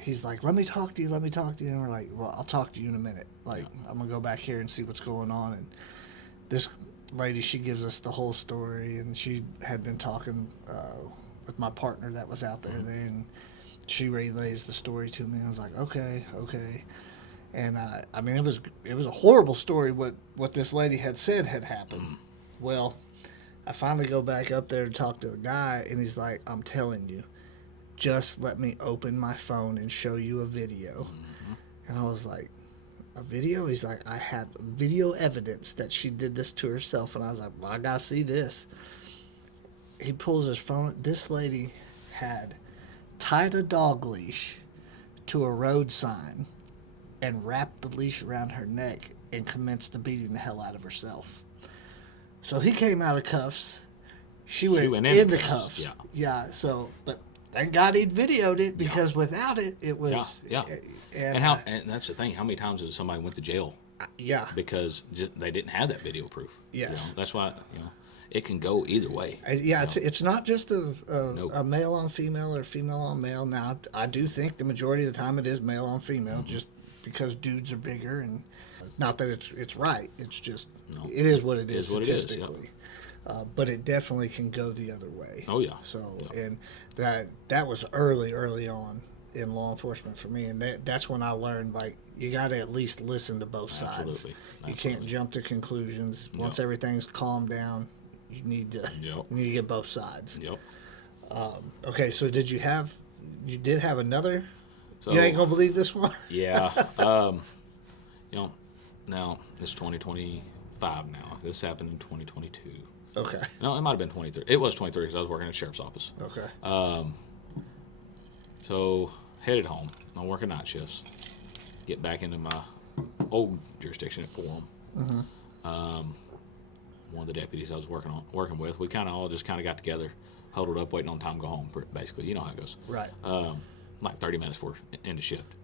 he's like, "Let me talk to you. And we're like, "Well, I'll talk to you in a minute. Like, I'm gonna go back here and see what's going on." And this lady, she gives us the whole story, and she had been talking with my partner that was out there then, and she relays the story to me. I was like, okay. And I mean, it was a horrible story what this lady had said had happened. Well, I finally go back up there to talk to the guy, and he's like, "I'm telling you, just let me open my phone and show you a video." And I was like, "A video?" He's like, "I have video evidence that she did this to herself." And I was like, "Well, I gotta see this." He pulls his phone. This lady had tied a dog leash to a road sign and wrapped the leash around her neck and commenced to beating the hell out of herself. So he came out of cuffs. She went into cuffs. Yeah. So, but thank God he'd videoed it, because without it, it was. Yeah. And that's the thing. How many times has somebody went to jail? Yeah. Because they didn't have that video proof. Yes. That's why. it can go either way. Yeah, it's not just Nope. a male on female or female on male. Now, I do think the majority of the time it is male on female, just because dudes are bigger, and not that it's right. It's just it is what it is statistically. But it definitely can go the other way. Oh yeah. So Yeah. and that was early on in law enforcement for me, and that's when I learned, like, you got to at least listen to both sides. Absolutely. You can't jump to conclusions. Once Yep. everything's calmed down, you need to Yep. you need to get both sides. Yep. Okay, so you did have another? So, You ain't gonna believe this one. yeah. You know, now it's 2025 now. This happened in 2022. Okay. No, it might have been 23. It was 23 because I was working at the sheriff's office. Okay. So headed home. I'm working night shifts. Get back into my old jurisdiction at Forum. One of the deputies I was working with, we kind of all just got together, huddled up, waiting on time to go home. Basically, you know how it goes. Right. Like 30 minutes before end of shift.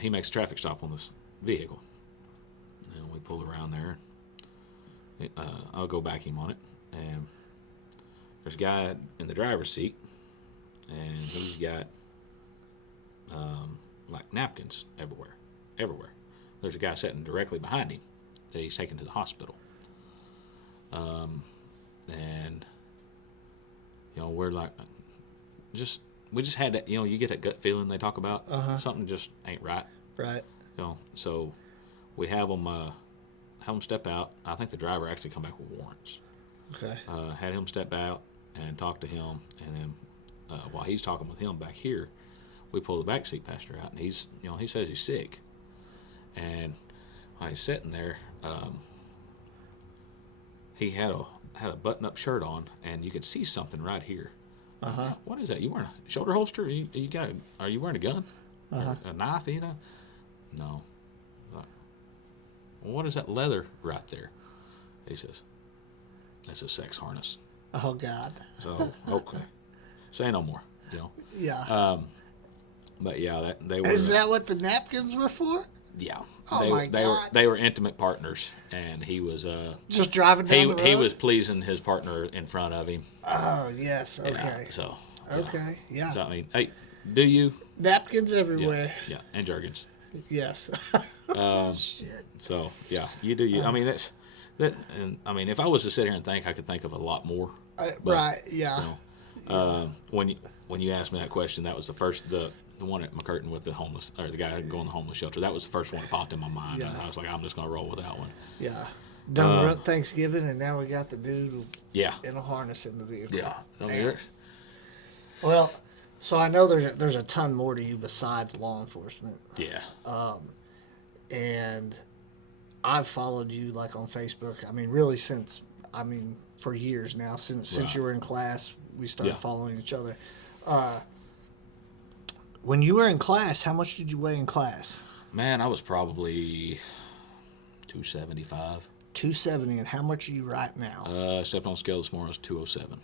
He makes a traffic stop on this vehicle, and we pull around there. I'll go back him on it, and there's a guy in the driver's seat, and he's got like napkins everywhere. There's a guy sitting directly behind him that he's taken to the hospital. And we're like, we just had that, you get that gut feeling they talk about. Something just ain't right. Right. So we have them step out. I think the driver actually come back with warrants. Okay. Had him step out and talk to him, and then while he's talking with him back here, we pull the backseat passenger out, and he's, he says he's sick, and while he's sitting there, he had a button-up shirt on, and you could see something right here. What is that? You wearing a shoulder holster? Are you wearing a gun? A knife? Anything? No. Well, what is that leather right there? He says, that's a sex harness. Oh God. So okay, say no more. Yeah. But yeah, they were. Is that what the napkins were for? Yeah. Oh my God. They were intimate partners, and he was just driving down the road. He was pleasing his partner in front of him. Oh yes. Okay. Yeah, so. Okay. Yeah. So I mean, hey, do you? Napkins everywhere. Yeah, and jergens. Yes. Shit. So yeah, you do you. I mean that, and I mean if I was to sit here and think, I could think of a lot more. Right. Yeah. When you asked me that question, that was the first the one at McCurtain with the homeless, or the guy going to the homeless shelter. That was the first one that popped in my mind. Yeah. And I was like, I'm just gonna roll with that one. Yeah. Done Thanksgiving, and now we got the dude. Yeah. In a harness in the vehicle. Yeah. I mean, well, so I know there's a ton more to you besides law enforcement. yeah. And I've followed you like on Facebook. I mean, really for years now. Since Right. you were in class, we started Yeah. following each other. When you were in class, how much did you weigh in class? Man, I was probably 275. 270, and how much are you right now? Stepped on scale this morning, I was 207.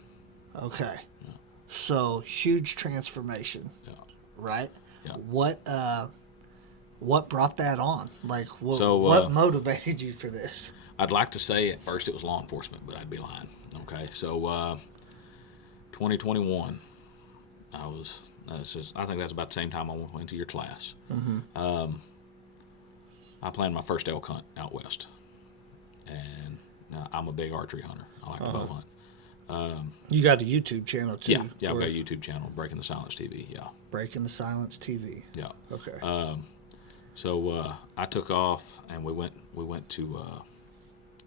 Okay. Yeah. So huge transformation, Yeah. right? Yeah. What brought that on? Like, So, what motivated you for this? I'd like to say at first it was law enforcement, but I'd be lying. Okay, so 2021, I was. I think that's about the same time I went to your class. Mm-hmm. I planned my first elk hunt out west, and I'm a big archery hunter. I like to bow hunt. You got a YouTube channel too. Yeah, I've got a YouTube channel, Breaking the Silence TV. Yeah, Breaking the Silence TV. yeah. Okay. So I took off, and we went to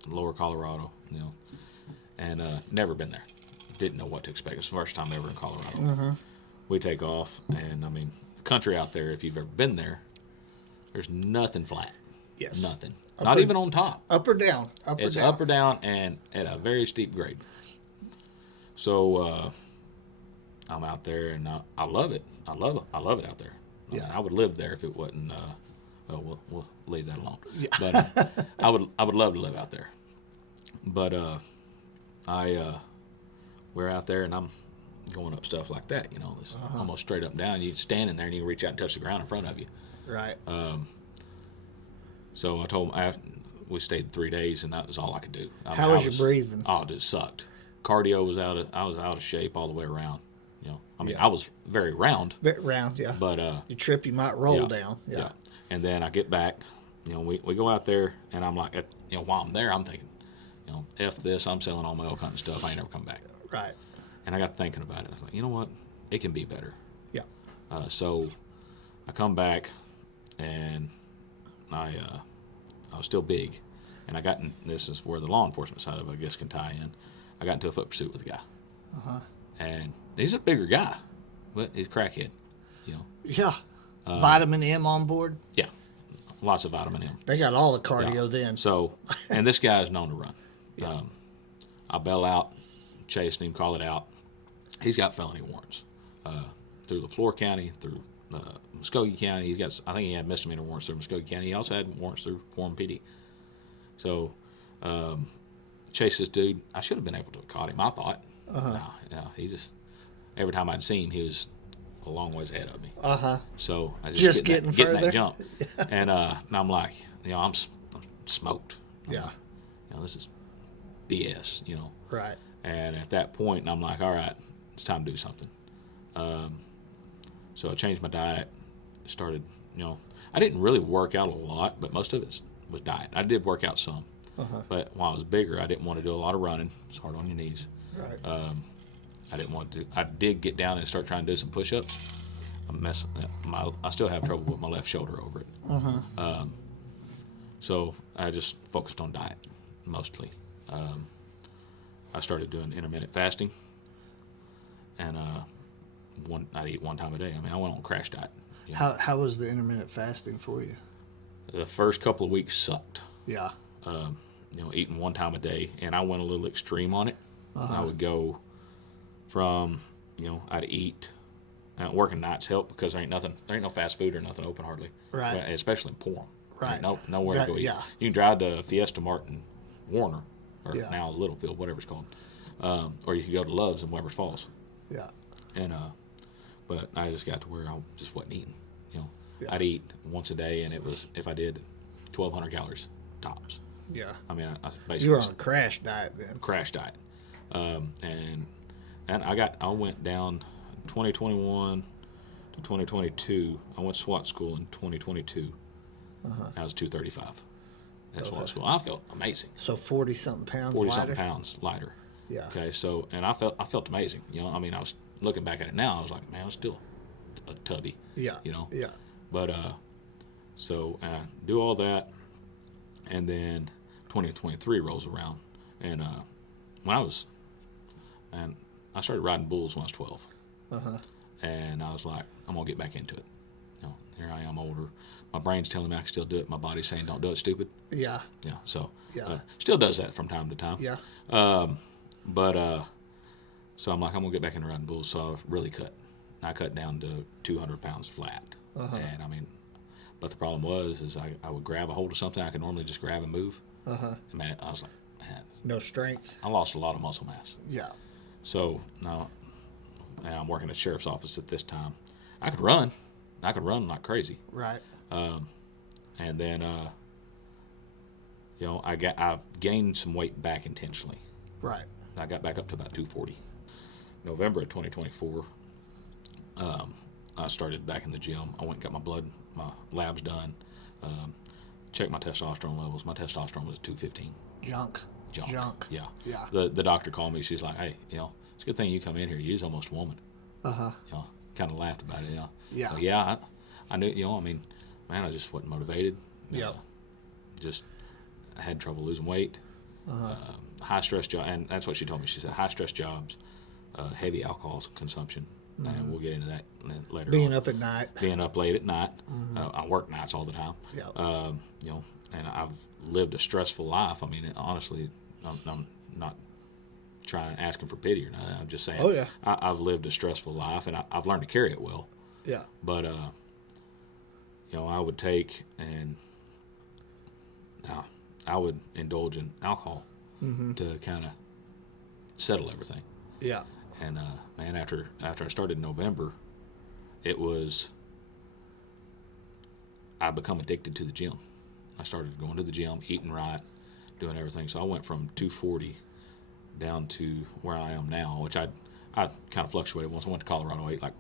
Lower Colorado, and never been there. Didn't know what to expect. It's the first time ever in Colorado. Mm-hmm. We take off, and I mean, the country out there, if you've ever been there, there's nothing flat. Yes. Nothing. Not even on top. Up or down? It's up or down, and at a very steep grade. So I'm out there, and I love it. I love it out there. I mean, I would live there if it wasn't. We'll leave that alone. Yeah. But I would love to live out there. But we're out there, and I'm going up stuff like that. This almost straight up and down. You standing there, and you can reach out and touch the ground in front of you. Right. So I told him, we stayed 3 days, and that was all I could do. How was your breathing? Oh, it just sucked. Cardio was I was out of shape all the way around. I was very round. Round, yeah. But you trip, you might roll down. Yeah. And then I get back. We go out there, and I'm like, while I'm there, I'm thinking, F this. I'm selling all my elk hunting stuff. I ain't never come back. Right. And I got thinking about it. I was like, you know what? It can be better. Yeah. So I come back, and I was still big, and I got in. This is where the law enforcement side of it, I guess, can tie in. I got into a foot pursuit with a guy, and he's a bigger guy, but he's a crackhead, Yeah. Vitamin M on board. Yeah, lots of vitamin M. They got all the cardio then. So, and this guy is known to run. Yeah. I bail out, chasing him, call it out. He's got felony warrants through LaFleur County, through Muskogee County. I think he had misdemeanor warrants through Muskogee County. He also had warrants through Forum PD. So, chased this dude. I should have been able to have caught him, I thought. No, he just, every time I'd see him, he was a long ways ahead of me. So I just getting further. that jump. And I'm like, I'm smoked. Yeah. This is BS, Right. And at that point, I'm like, all right, it's time to do something. So I changed my diet, started, I didn't really work out a lot, but most of it was diet. I did work out some. But while I was bigger, I didn't want to do a lot of running. It's hard on your knees. Right. I didn't want to. I did get down and start trying to do some push-ups. I still have trouble with my left shoulder over it. So I just focused on diet mostly. I started doing intermittent fasting, and I'd eat one time a day. I went on a crash diet. How was the intermittent fasting for you? The first couple of weeks sucked. Yeah. Eating one time a day, and I went a little extreme on it. I would go from, I'd eat. Working nights help because there ain't no fast food or nothing open hardly. Right. Especially in Porham. Right. Nowhere to go eat. Yeah. You can drive to Fiesta Mart in Warner, or Yeah. now Littlefield, whatever it's called. Or you can go to Love's in Weber's Falls. Yeah. And but I just got to where I just wasn't eating. Yeah. I'd eat once a day, and it was, if I did, 1,200 calories tops. Yeah. I basically You were on a crash diet then. crash diet. And I went down 2021 to 2022. I went to SWAT school in 2022. I was 235 at SWAT school. I felt amazing. So 40-something pounds 40 lighter? something pounds lighter. Yeah. Okay, so, and I felt amazing. I was looking back at it now, I was like, man, I was still a tubby. Yeah. Yeah. But so do all that, and then 2023 rolls around, and I started riding bulls when I was 12. And I was like, I'm gonna get back into it. Here I am, older. My brain's telling me I can still do it. My body's saying, don't do it, stupid. Yeah. Yeah. So Yeah. still does that from time to time. Yeah. So I'm like, I'm gonna get back into riding bulls. So I really cut. I cut down to 200 pounds flat. And but the problem is I would grab a hold of something I could normally just grab and move. Man, I was like, man, No strength. I lost a lot of muscle mass. Yeah. So now, and I'm working at the sheriff's office at this time. I could run like crazy. Right. And then, I gained some weight back intentionally. Right. I got back up to about 240. November of 2024, I started back in the gym. I went and got my labs done, checked my testosterone levels. My testosterone was at 215. Junk. Yeah. Yeah. The doctor called me. She's like, hey, it's a good thing you come in here. You're almost a woman. Kind of laughed about it. Yeah. Like, yeah, I knew, man, I just wasn't motivated. Yeah. I had trouble losing weight. High stress job, and that's what she told me. She said high stress jobs, heavy alcohol consumption, and we'll get into that later. Being up at night. Being up late at night. I work nights all the time. Yeah. And I've lived a stressful life. Honestly, I'm not asking for pity or nothing. I'm just saying. Oh yeah. I've lived a stressful life, and I've learned to carry it well. Yeah. But I would take and I would indulge in alcohol to kind of settle everything. Yeah. And man, after I started in November, I become addicted to the gym. I started going to the gym, eating right, doing everything. So I went from 240 down to where I am now, which I kind of fluctuated. Once I went to Colorado, I ate like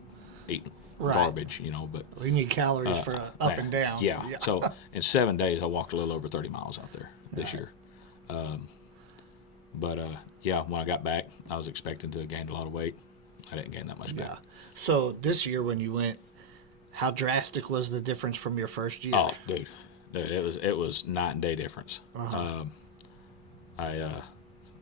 eating garbage, but We need calories for up and down. yeah. So in 7 days, I walked a little over 30 miles out there this year. But when I got back, I was expecting to have gained a lot of weight. I didn't gain that much back. Yeah. So this year when you went, how drastic was the difference from your first year? Oh, dude, it was night and day difference.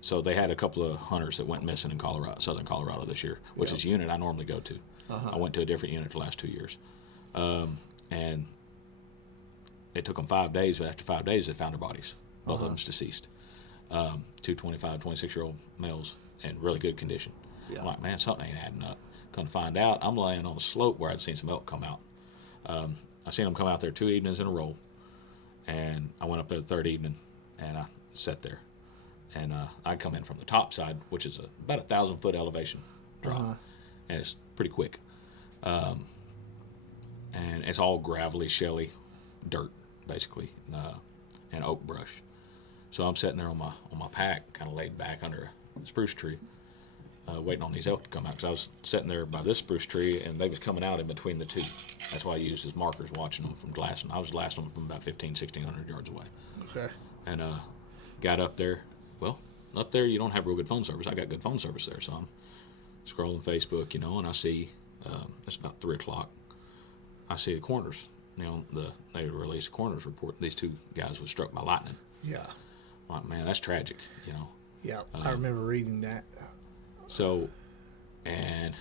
So they had a couple of hunters that went missing in southern Colorado this year, which is a unit I normally go to. I went to a different unit the last 2 years, and it took them 5 days. But after 5 days, they found their bodies. Both of them's deceased. Two 25, 26-year-old males in really good condition. I'm like, man, something ain't adding up. Come to find out, I'm laying on a slope where I'd seen some elk come out. I seen them come out there 2 evenings in a row, and I went up there the third evening, and I sat there. And I come in from the top side, which is about 1,000-foot elevation drop, and it's pretty quick. And it's all gravelly, shelly dirt, basically, and oak brush. So I'm sitting there on my pack, kind of laid back under a spruce tree, waiting on these elk to come out. Because I was sitting there by this spruce tree, and they was coming out in between the two. That's why I used as markers, watching them from glassing. I was glassing them from about 1,600 yards away. Okay. And got up there. Well, up there you don't have real good phone service. I got good phone service there, so I'm scrolling Facebook, and I see it's about 3 o'clock. I see the coroners. They released a coroner's report. These 2 guys was struck by lightning. Yeah. I'm like, man, that's tragic. Yeah, I remember reading that. So, and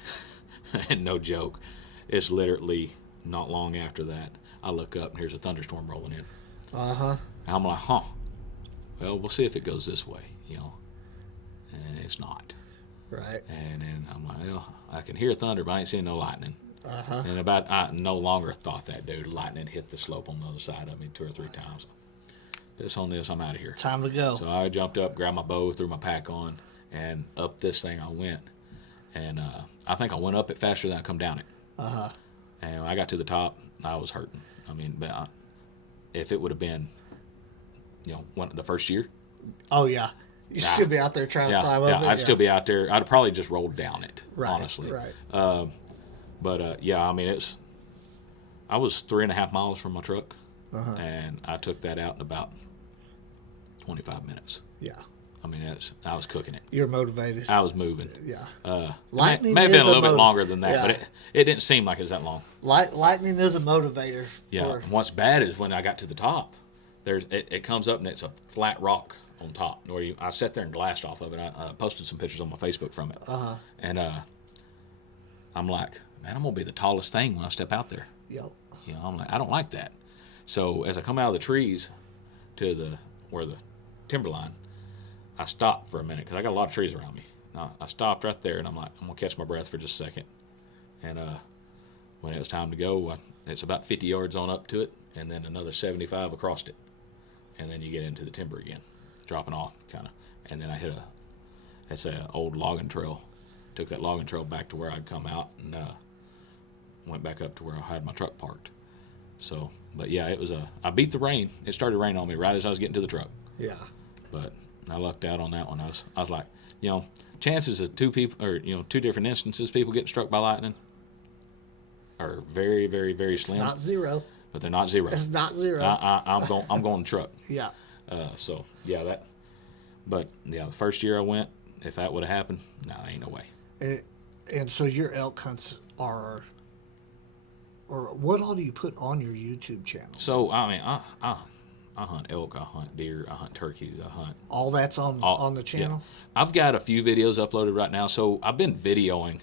no joke, it's literally not long after that. I look up and here's a thunderstorm rolling in. And I'm like, well, we'll see if it goes this way, and it's not. Right. And then I'm like, well, I can hear thunder, but I ain't seeing no lightning. And I no longer thought that, dude. Lightning hit the slope on the other side of me 2 or 3 times. Piss on this, I'm out of here. Time to go. So I jumped up, grabbed my bow, threw my pack on, and up this thing I went. And I think I went up it faster than I come down it. And when I got to the top, I was hurting. I mean, but if it would have been, the first year. Oh, yeah. You'd still be out there trying to climb up it. I'd still be out there. I'd probably just rolled down it, honestly. Right. I mean, I was 3.5 miles from my truck, and I took that out in about 25 minutes. Yeah. I mean, I was cooking it. You're motivated. I was moving. Yeah. Lightning may have been a little bit longer than that, but it didn't seem like it was that long. Lightning is a motivator. And what's bad is when I got to the top, it comes up and it's a flat rock on top. I sat there and glassed off of it. I posted some pictures on my Facebook from it. And I'm like, man, I'm going to be the tallest thing when I step out there. Yep. I'm like, I don't like that. So as I come out of the trees to where the timberline, I stopped for a minute because I got a lot of trees around me. I stopped right there, and I'm like, I'm going to catch my breath for just a second. And when it was time to go, it's about 50 yards on up to it, and then another 75 across it. And then you get into the timber again, dropping off kind of. And then I hit it's an old logging trail. Took that logging trail back to where I'd come out and went back up to where I had my truck parked. So, but yeah, I beat the rain. It started raining on me right as I was getting to the truck. Yeah. But I lucked out on that one. I was like, chances of 2 people, or 2 different instances, people getting struck by lightning are very, very, very slim. It's not zero. But they're not zero. It's not zero. I'm going truck. Yeah. So yeah, but the first year I went, if that would have happened, ain't no way. And so your elk hunts are, or what all do you put on your YouTube channel? So I mean, I hunt elk, I hunt deer, I hunt turkeys, I hunt. All that's on the channel? Yeah. I've got a few videos uploaded right now. So I've been videoing.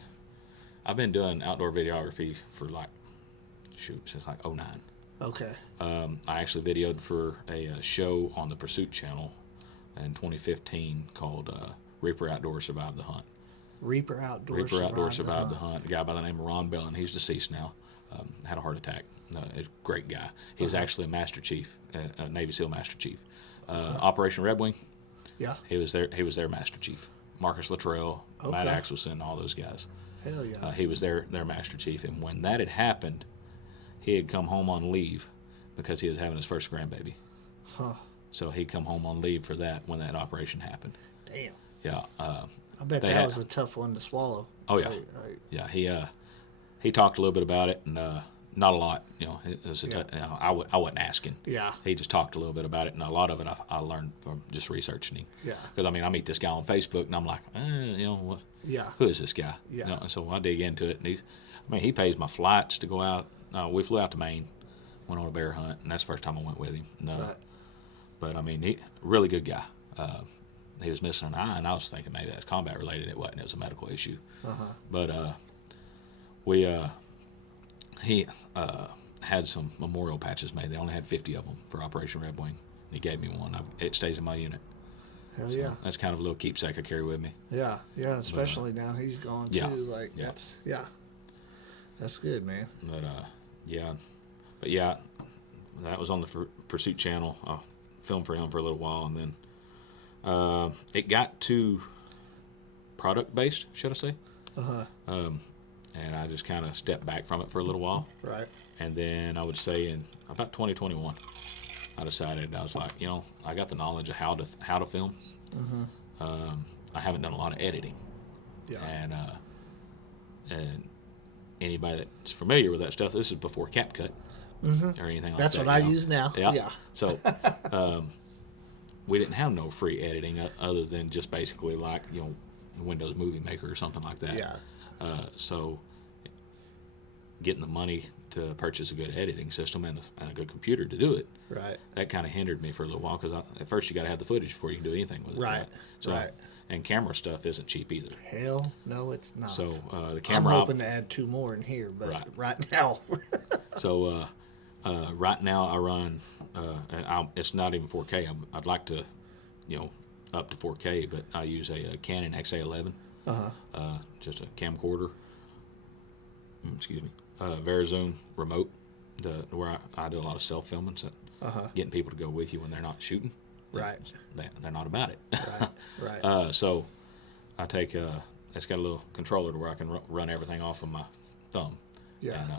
I've been doing outdoor videography for since like 2009. Okay. I actually videoed for a show on the Pursuit channel in 2015 called Reaper Outdoors Survived the Hunt. Reaper Outdoors Survived the Hunt. A guy by the name of Ron Bellin, he's deceased now, had a heart attack. A great guy. He was actually a Master Chief, a Navy SEAL Master Chief. Operation Red Wing. Yeah. He was their Master Chief. Marcus Luttrell, Matt Axelson, all those guys. Hell yeah. He was their Master Chief. And when that had happened, he had come home on leave because he was having his first grandbaby. Huh. So he come home on leave for that when that operation happened. Damn. Yeah. I bet They that had- was a tough one to swallow. Oh yeah. Yeah. He talked a little bit about it, and not a lot. You know, it was I wasn't asking. Yeah. He just talked a little bit about it, and a lot of it I learned from just researching him. Yeah. Because I mean, I meet this guy on Facebook, and I'm like, you know, what? Yeah. Who is this guy? Yeah. You know, and so I dig into it, and he pays my flights to go out. We flew out to Maine, went on a bear hunt, and that's the first time I went with him. Right. But I mean, he really good guy. He was missing an eye, and I was thinking maybe that's combat related. It wasn't. It was a medical issue. But he had some memorial patches made. They only had 50 of them for Operation Red Wing. He gave me one. It stays in my unit. Hell So yeah. that's kind of a little keepsake I carry with me. Yeah. Yeah. Especially now he's gone yeah. too. Like Yeah. That's good, man. But yeah, that was on the Pursuit channel. I filmed for him for a little while, and then it got too product based, should I say? And I just kind of stepped back from it for a little while. Right. And then I would say in about 2021, I decided, I was like, you know, I got the knowledge of how to film. I haven't done a lot of editing. Yeah. And anybody that's familiar with that stuff, this is before CapCut or anything like That's that. what I you know? use now. Yeah. Yeah. So we didn't have no free editing other than just basically like, you know, Windows Movie Maker or something like that. Yeah. So getting the money to purchase a good editing system and a good computer to do it, Right. that kind of hindered me for a little while because at first you got to have the footage before you can do anything with it. Right. So, Right. And camera stuff isn't cheap either. Hell no, it's not. So the I'm camera. hoping to add 2 more in here, but right now. So right now I run, and it's not even 4K. I'd like to, you know, up to 4K, but I use a Canon XA11, just a camcorder. Excuse me, Verizon remote, where I do a lot of self filming, so getting people to go with you when they're not shooting. Right. They're not about it. Right. So I take it's got a little controller to where I can run everything off of my thumb. Yeah. And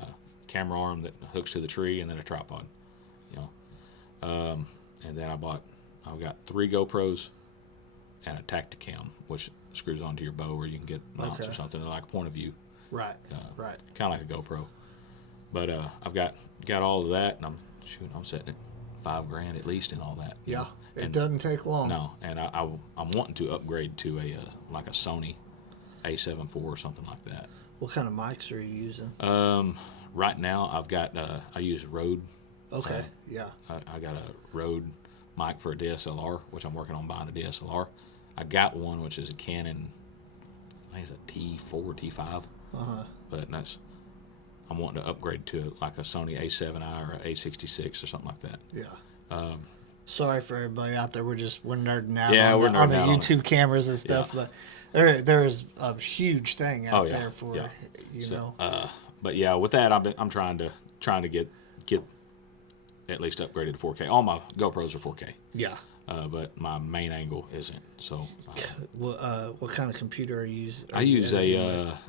camera arm that hooks to the tree, and then a tripod. You know. And then I've got 3 GoPros and a Tacticam, which screws onto your bow, where you can get mounts or something like a point of view. Right. Right. Kind of like a GoPro. But I've got all of that, and I'm setting it $5,000 at least in all that. Yeah. know. It doesn't take long. No, and I'm wanting to upgrade to a like a Sony A7 IV or something like that. What kind of mics are you using? Right now I've got I use Rode. Okay. Yeah. I got a Rode mic for a DSLR, which I'm working on buying a DSLR. I got one which is a Canon, I think it's a T4, T5. But I'm wanting to upgrade to like a Sony A7i or a A66 or something like that. Yeah. Sorry for everybody out there. We're nerding out on the YouTube cameras and stuff, but there is a huge thing out there for you know. But yeah, with that I'm trying to get at least upgraded to 4K. All my GoPros are 4K. Yeah. But my main angle isn't. So. What kind of computer are you using? I use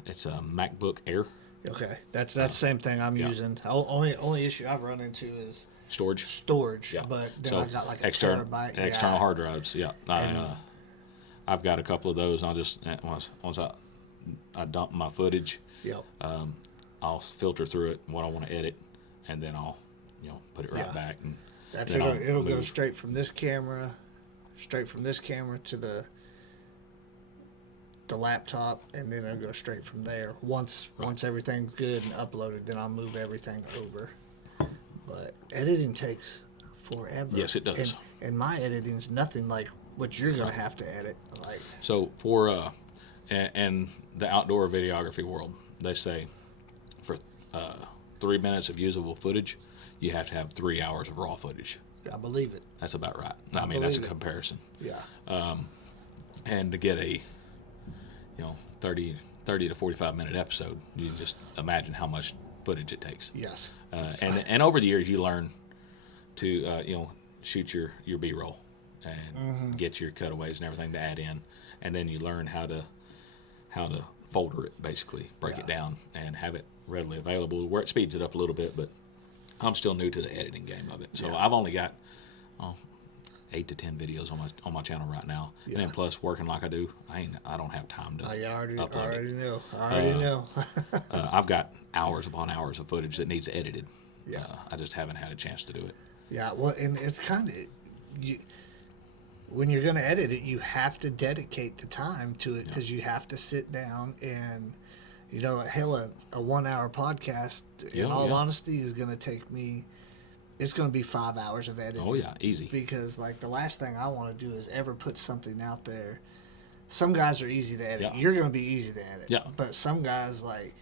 it's a MacBook Air. Okay, that's the same thing I'm using. Only issue I've run into is storage. Yeah. But then so I got like a external terabyte. hard drives. Yeah. I've got a couple of those. And I'll just once I dump my footage. Yep. I'll filter through it what I want to edit, and then I'll put it right back. And that's it. It'll go straight from this camera to the laptop, and then it'll go straight from there. Once everything's good and uploaded, then I'll move everything over. But editing takes forever. Yes, it does. And my editing's nothing like what you're gonna have to edit. Like so for and the outdoor videography world, they say for 3 minutes of usable footage, you have to have 3 hours of raw footage. I believe it. That's about right. I mean, that's a comparison. Yeah. And to get a 30 to 45 minute episode, you can just imagine how much footage it takes. Yes. And over the years, you learn to shoot your B-roll and get your cutaways and everything to add in, and then you learn how to folder it, basically break it down and have it readily available, where it speeds it up a little bit. But I'm still new to the editing game of it, so I've only got 8 to 10 videos on my channel right now, Yeah. and then plus working like I do, I don't have time to I already upload it. know. I already know. I've got hours upon hours of footage that needs edited. Yeah. I just haven't had a chance to do it. Yeah, well, and it's kind of when you're going to edit it, you have to dedicate the time to it because you have to sit down and, hell, a 1 hour podcast, in all honesty, is going to take me. It's going to be 5 hours of editing. Oh yeah, easy. Because like the last thing I want to do is ever put something out there. Some guys are easy to edit. Yeah. You're going to be easy to edit. Yeah. But some guys like.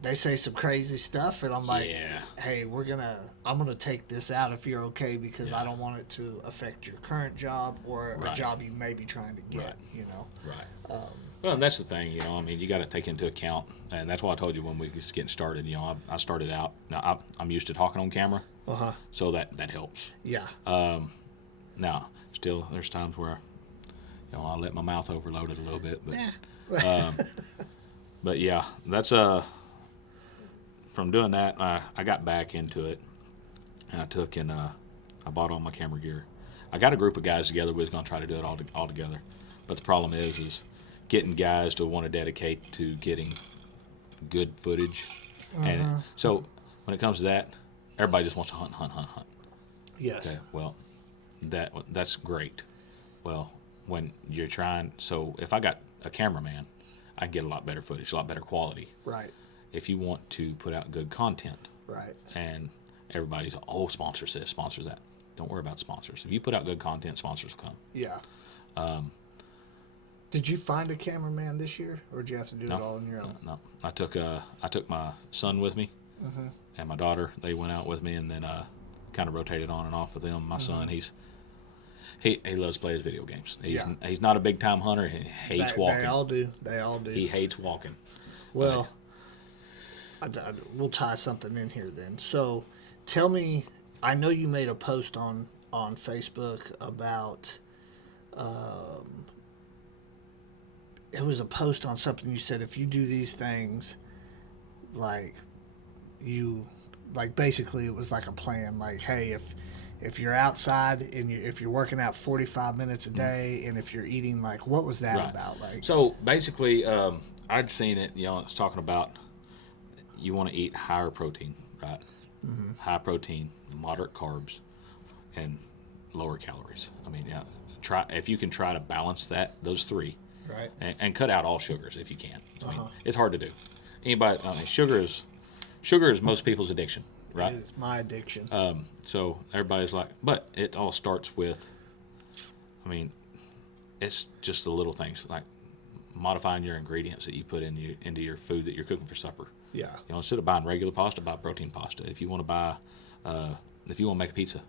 They say some crazy stuff, and I'm like, "Hey, I'm gonna take this out if you're okay, because I don't want it to affect your current job or a job you may be trying to get." Right. Well, and that's the thing, I mean, you got to take into account, and that's why I told you when we was getting started. I started out. Now I'm used to talking on camera, so that helps. Yeah. Now, still, there's times where, I let my mouth overload it a little bit, but, but yeah, that's From doing that, I got back into it. And I bought all my camera gear. I got a group of guys together. We was going to try to do it all together. But the problem is getting guys to want to dedicate to getting good footage. And so when it comes to that, everybody just wants to hunt. Yes. Okay, well, that's great. Well, when you're trying, so if I got a cameraman, I can get a lot better footage, a lot better quality. Right. If you want to put out good content, right, and everybody's, sponsors this, sponsors that. Don't worry about sponsors. If you put out good content, sponsors will come. Yeah. Did you find a cameraman this year, or did you have to do it all on your own? No. I took my son with me, and my daughter. They went out with me, and then kind of rotated on and off with them. My son, he loves to play his video games. He's not a big time hunter. He hates walking. They all do. He hates walking. Well. We'll tie something in here then. So, tell me. I know you made a post on Facebook about. It was a post on something you said. If you do these things, basically it was like a plan. Like, hey, if you're outside and if you're working out 45 minutes a day, and if you're eating, what was that about? So basically, I'd seen it. It's talking about. You want to eat higher protein, right? High protein, moderate carbs, and lower calories. I mean, try if you can try to balance those three, right? And cut out all sugars if you can. I mean, it's hard to do. Anybody, sugar is most people's addiction, right? It is my addiction. So everybody's like, but it all starts with. I mean, it's just the little things like modifying your ingredients that you put into your food that you're cooking for supper. Yeah. Instead of buying regular pasta, buy protein pasta. If you want to buy, if you want to make a pizza,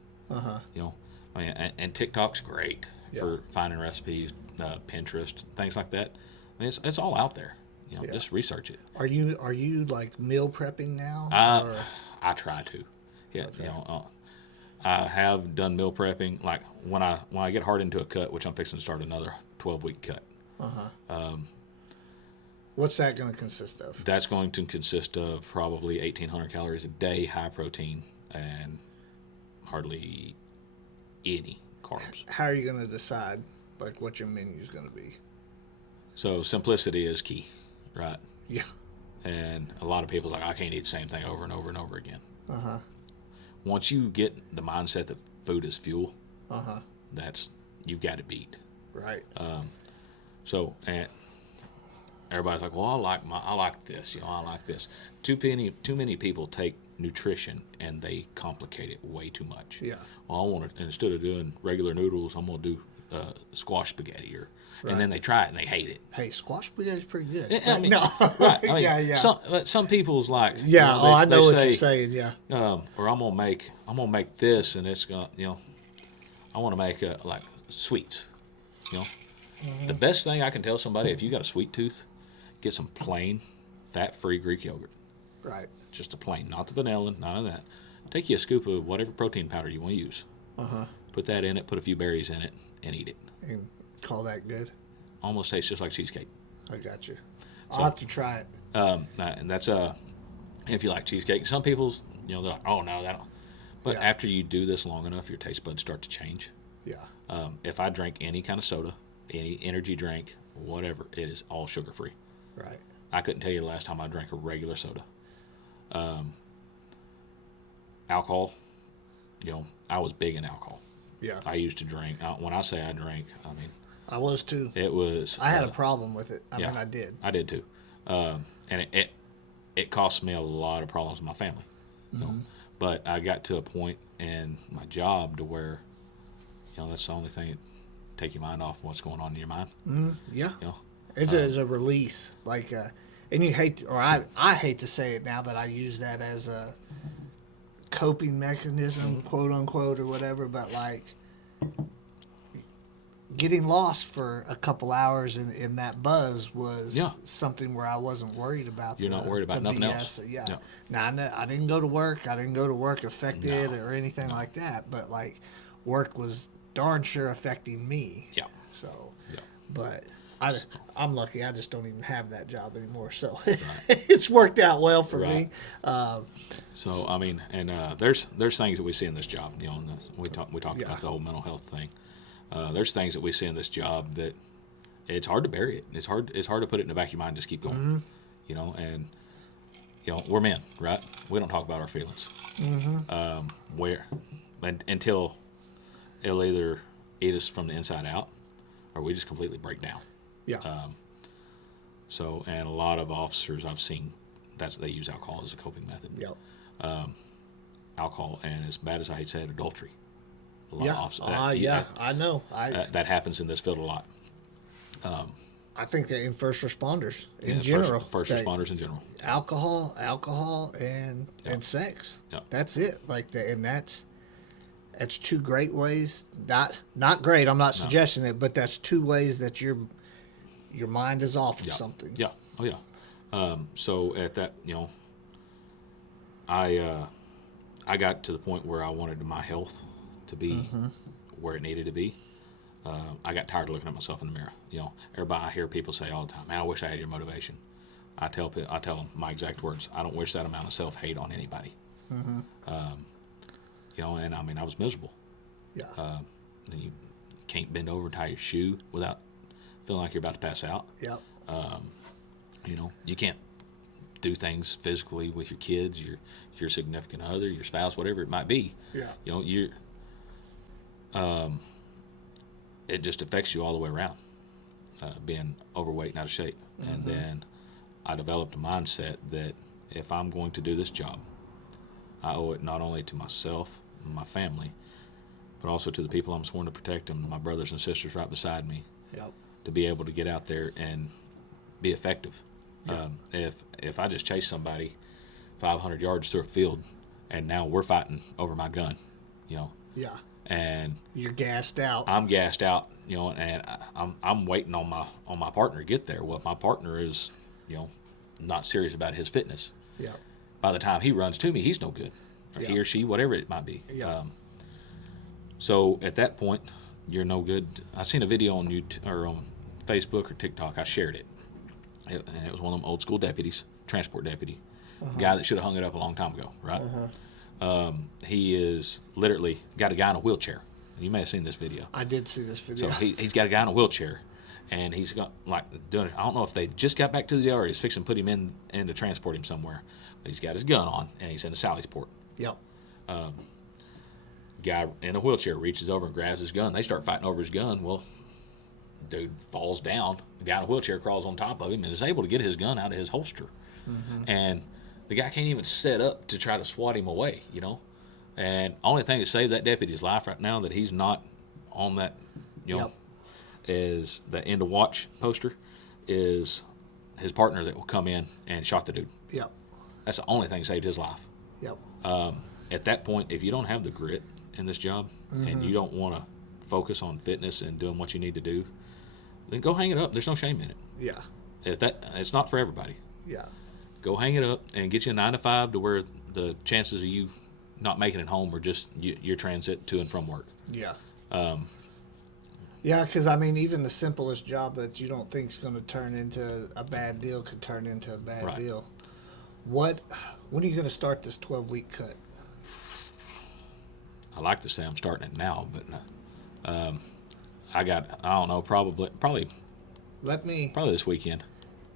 and TikTok's great for finding recipes, Pinterest, things like that. I mean, it's all out there. Just research it. Are you like meal prepping now? I try to. Yeah. Okay. I have done meal prepping. Like when I get hard into a cut, which I'm fixing to start another 12-week cut. What's that going to consist of? That's going to consist of probably 1,800 calories a day, high protein, and hardly any carbs. How are you going to decide what your menu is going to be? So simplicity is key, right? Yeah. And a lot of people are like, I can't eat the same thing over and over and over again. Once you get the mindset that food is fuel, that's you've got to beat. Right. And everybody's like, well, I like this, I like this. Too many people take nutrition and they complicate it way too much. Yeah. Well, I want to, instead of doing regular noodles, I'm going to do squash spaghetti, and then they try it and they hate it. Hey, squash spaghetti's pretty good. I mean, no. Right. I mean, yeah. Some people's like, yeah. I know what you're saying. Yeah. Or I'm gonna make this, and it's gonna, I want to make like sweets. The best thing I can tell somebody, if you got a sweet tooth, get some plain, fat-free Greek yogurt. Right. Just a plain, not the vanilla, none of that. Take you a scoop of whatever protein powder you want to use. Put that in it, put a few berries in it, and eat it. And call that good? Almost tastes just like cheesecake. I got you. I'll have to try it. And that's if you like cheesecake. Some people's, they're like, oh no, that don't. But Yeah. after you do this long enough, your taste buds start to change. Yeah. If I drink any kind of soda, any energy drink, whatever, it is all sugar free. Right. I couldn't tell you the last time I drank a regular soda. Alcohol, I was big in alcohol. Yeah. I used to drink. When I say I drank, I mean I was too. it was. I had a problem with it. I yeah, mean, I did. I did too, and it cost me a lot of problems with my family. But I got to a point in my job to where, that's the only thing that take your mind off what's going on in your mind. Yeah. You know, It's a release, like, and you hate, or I hate to say it now that I use that as a coping mechanism, quote unquote, or whatever, but like getting lost for a couple hours in that buzz was something where I wasn't worried about. You're not worried about nothing BS. else. Yeah. Yeah. Now, I didn't go to work. I didn't go to work affected or anything like that, but like work was darn sure affecting me. Yeah. So, Yeah. but I'm lucky. I just don't even have that job anymore. So it's worked out well for me. So I mean, and there's things that we see in this job. And we talked about the whole mental health thing. There's things that we see in this job that it's hard to bury it. It's hard to put it in the back of your mind and just keep going. And we're men, right? We don't talk about our feelings. Until it'll either eat us from the inside out, or we just completely break down. Yeah. And a lot of officers I've seen, they use alcohol as a coping method. Yep. Alcohol, and as bad as I hate to say it, adultery. A lot of officers. I know. That happens in this field a lot. I think that in first responders in Yeah, general, first responders in general. alcohol, and sex. Yep. That's it. Like that, and that's two great ways. Not great. I'm not suggesting it, but that's two ways that your mind is off of something. Yeah. Oh yeah. So at that, I got to the point where I wanted my health to be where it needed to be. I got tired of looking at myself in the mirror. Everybody, I hear people say all the time, "Man, I wish I had your motivation." I tell them my exact words. I don't wish that amount of self-hate on anybody. And I mean, I was miserable. Yeah. And you can't bend over and tie your shoe without feeling like you're about to pass out. Yep. You can't do things physically with your kids, your significant other, your spouse, whatever it might be. Yeah. It just affects you all the way around, being overweight and out of shape. And then I developed a mindset that if I'm going to do this job, I owe it not only to myself and my family, but also to the people I'm sworn to protect and my brothers and sisters right beside me. Yep. To be able to get out there and be effective. Yeah. If I just chase somebody 500 yards through a field, and now we're fighting over my gun, Yeah. and You're gassed out. I'm gassed out, and I'm waiting on my partner to get there. Well, if my partner is, not serious about his fitness, Yeah. by the time he runs to me, he's no good, or he or she, whatever it might be. Yeah. So at that point, you're no good. I seen a video on YouTube or on Facebook or TikTok. I shared it, and it was one of them old school deputies, transport deputy, guy that should have hung it up a long time ago, right? He is literally got a guy in a wheelchair. You may have seen this video. I did see this video. So he's got a guy in a wheelchair, and he's got doing it. I don't know if they just got back to the yard or he's fixing to put him in to transport him somewhere. But he's got his gun on, and he's in a Sallysport. Yep. Guy in a wheelchair reaches over and grabs his gun. They start fighting over his gun. Well, dude falls down. The guy in a wheelchair crawls on top of him and is able to get his gun out of his holster. And the guy can't even set up to try to swat him away, And only thing that saved that deputy's life right now that he's not on that, is the end of watch poster is his partner that will come in and shot the dude. Yep. That's the only thing that saved his life. Yep. At that point, if you don't have the grit in this job and you don't want to focus on fitness and doing what you need to do, then go hang it up. There's no shame in it. Yeah. It's not for everybody. Yeah. Go hang it up and get you a 9 to 5 to where the chances of you not making it home are just your transit to and from work. Yeah. Yeah, because I mean, even the simplest job that you don't think is going to turn into a bad deal could turn into a bad deal. When are you going to start this 12-week cut? I like to say I'm starting it now, but I don't know, probably this weekend.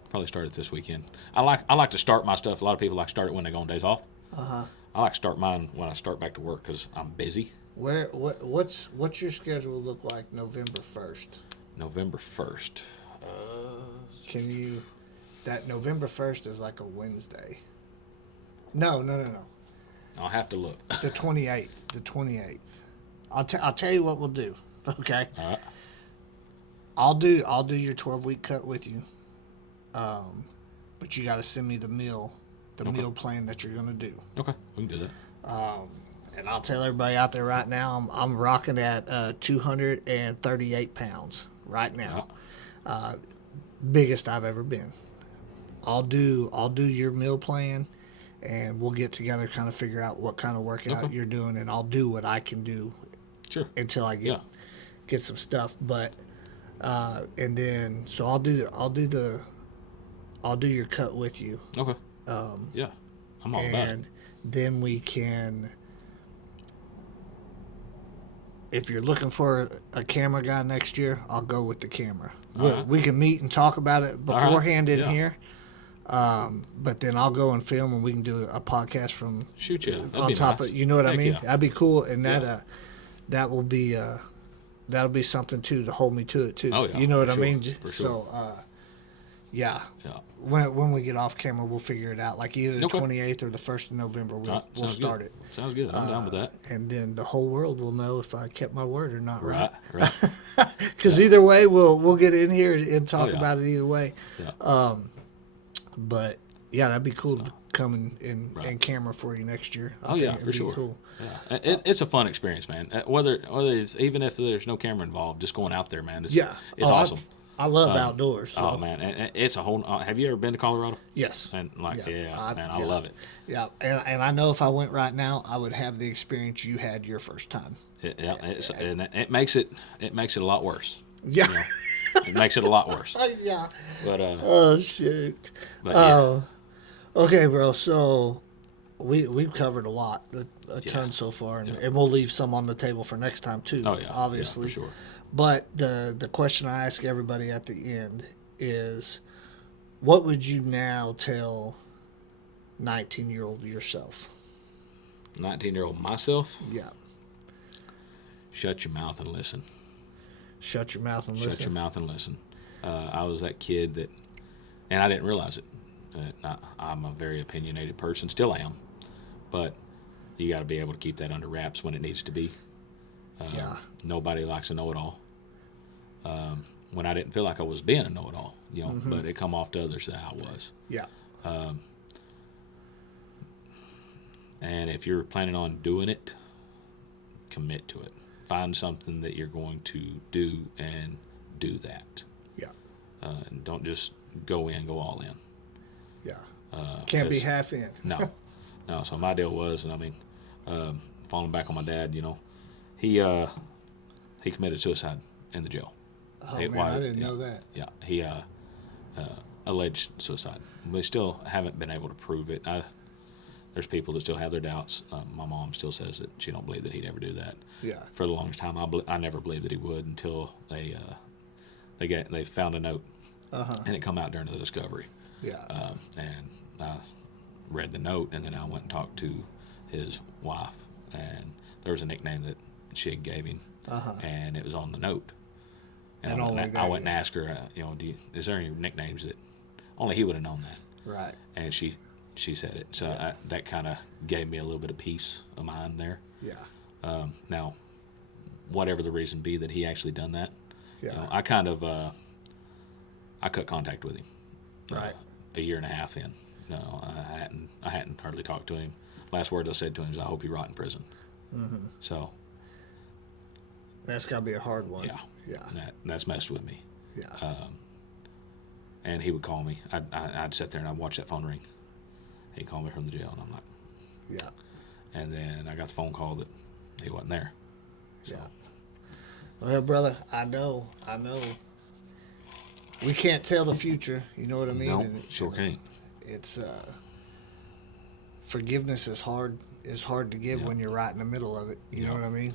Probably start it this weekend. I like to start my stuff. A lot of people like to start it when they go on days off. I like to start mine when I start back to work because I'm busy. What's your schedule look like November 1st? November 1st. Can you? That November 1st is like a Wednesday. No. I'll have to look. The 28th. The 28th. I'll tell you what we'll do. Okay. All right. I'll do your 12-week cut with you. But you got to send me the meal plan that you're gonna do. Okay, we can do that. And I'll tell everybody out there right now, I'm rocking at 238 pounds right now. Biggest I've ever been. I'll do your meal plan, and we'll get together, kind of figure out what kind of workout you're doing, and I'll do what I can do. Sure. Until I get some stuff, but and then so I'll do your cut with you. Okay. Yeah, I'm all about it. And then we can, if you're looking for a camera guy next year, I'll go with the camera. We can meet and talk about it beforehand in here. But then I'll go and film, and we can do a podcast from on top of, you know what I mean? That'd be cool, and that will be that'll be something too to hold me to it too. Oh, yeah, you know what I mean? For So sure. yeah. When we get off camera, we'll figure it out. Like either the 28th or the 1st of November, we'll start it. Sounds good. I'm down with that. And then the whole world will know if I kept my word or not. Right. Because either way, we'll get in here and talk about it either way. Yeah. But yeah, that'd be cool to come in camera for you next year. For sure. Cool. Yeah. It's a fun experience, man. Whether it's, even if there's no camera involved, just going out there, man. It's awesome. I love outdoors. So. Oh man, and it's a whole. Have you ever been to Colorado? Yes. And I love it. Yeah, and I know if I went right now, I would have the experience you had your first time. And it makes it a lot worse. Yeah. You know? It makes it a lot worse. Yeah. But oh shoot. But, yeah. Okay, bro. So we've covered a lot, a ton so far, and we'll leave some on the table for next time too. Oh yeah. Obviously. Yeah, for sure. But the question I ask everybody at the end is, what would you now tell 19-year-old yourself? 19-year-old myself? Yeah. Shut your mouth and listen. Shut your mouth and listen. Shut your mouth and listen. I was that kid that, and I didn't realize it. I'm a very opinionated person, still am, but you got to be able to keep that under wraps when it needs to be. Nobody likes a know-it-all. When I didn't feel like I was being a know-it-all, but it come off to others that I was. Yeah. And if you're planning on doing it, commit to it. Find something that you're going to do and do that. Yeah. And don't just go all in. Yeah. Can't be half in. No. So my deal was, and I mean, falling back on my dad, he committed suicide in the jail. Oh, man, I didn't know that. Yeah, he alleged suicide. We still haven't been able to prove it. There's people that still have their doubts. My mom still says that she don't believe that he'd ever do that. Yeah. For the longest time, I never believed that he would until they found a note, and it come out during the discovery. Yeah. And I read the note, and then I went and talked to his wife, and there was a nickname that she had gave him, and it was on the note. And I went and asked her, is there any nicknames that only he would have known that? Right. And she said it. So that kind of gave me a little bit of peace of mind there. Yeah. Now, whatever the reason be that he actually done that, I kind of I cut contact with him. Right. A year and a half in. No, I hadn't hardly talked to him. Last words I said to him is, "I hope you rot in prison." Mm-hmm. So. That's got to be a hard one. Yeah. Yeah. That's messed with me. Yeah. And he would call me. I'd sit there and I'd watch that phone ring. He'd call me from the jail, and I'm like, yeah. And then I got the phone call that he wasn't there. So. Yeah. Well, brother, I know. We can't tell the future. You know what I mean? No, sure can't. It's forgiveness is hard. is hard to give when you're right in the middle of it. You know what I mean?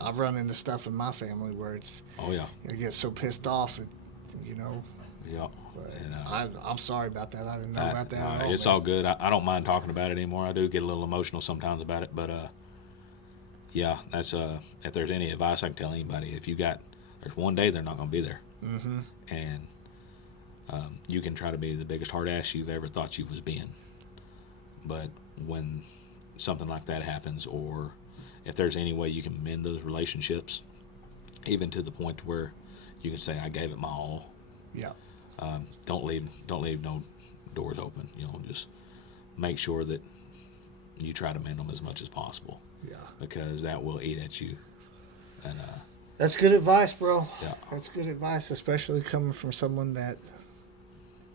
I've run into stuff in my family where it's I get so pissed off, you know. Yeah. But And, I'm sorry about that. I didn't know about that at all. it's all good. I don't mind talking about it anymore. I do get a little emotional sometimes about it, but yeah, that's if there's any advice I can tell anybody, there's one day they're not going to be there, and you can try to be the biggest hard ass you've ever thought you was being, but when something like that happens, or if there's any way you can mend those relationships, even to the point where you can say I gave it my all. Yeah. Don't leave no doors open. You know, just make sure that you try to mend them as much as possible. Yeah. Because that will eat at you. And that's good advice, bro. Yeah. That's good advice, especially coming from someone that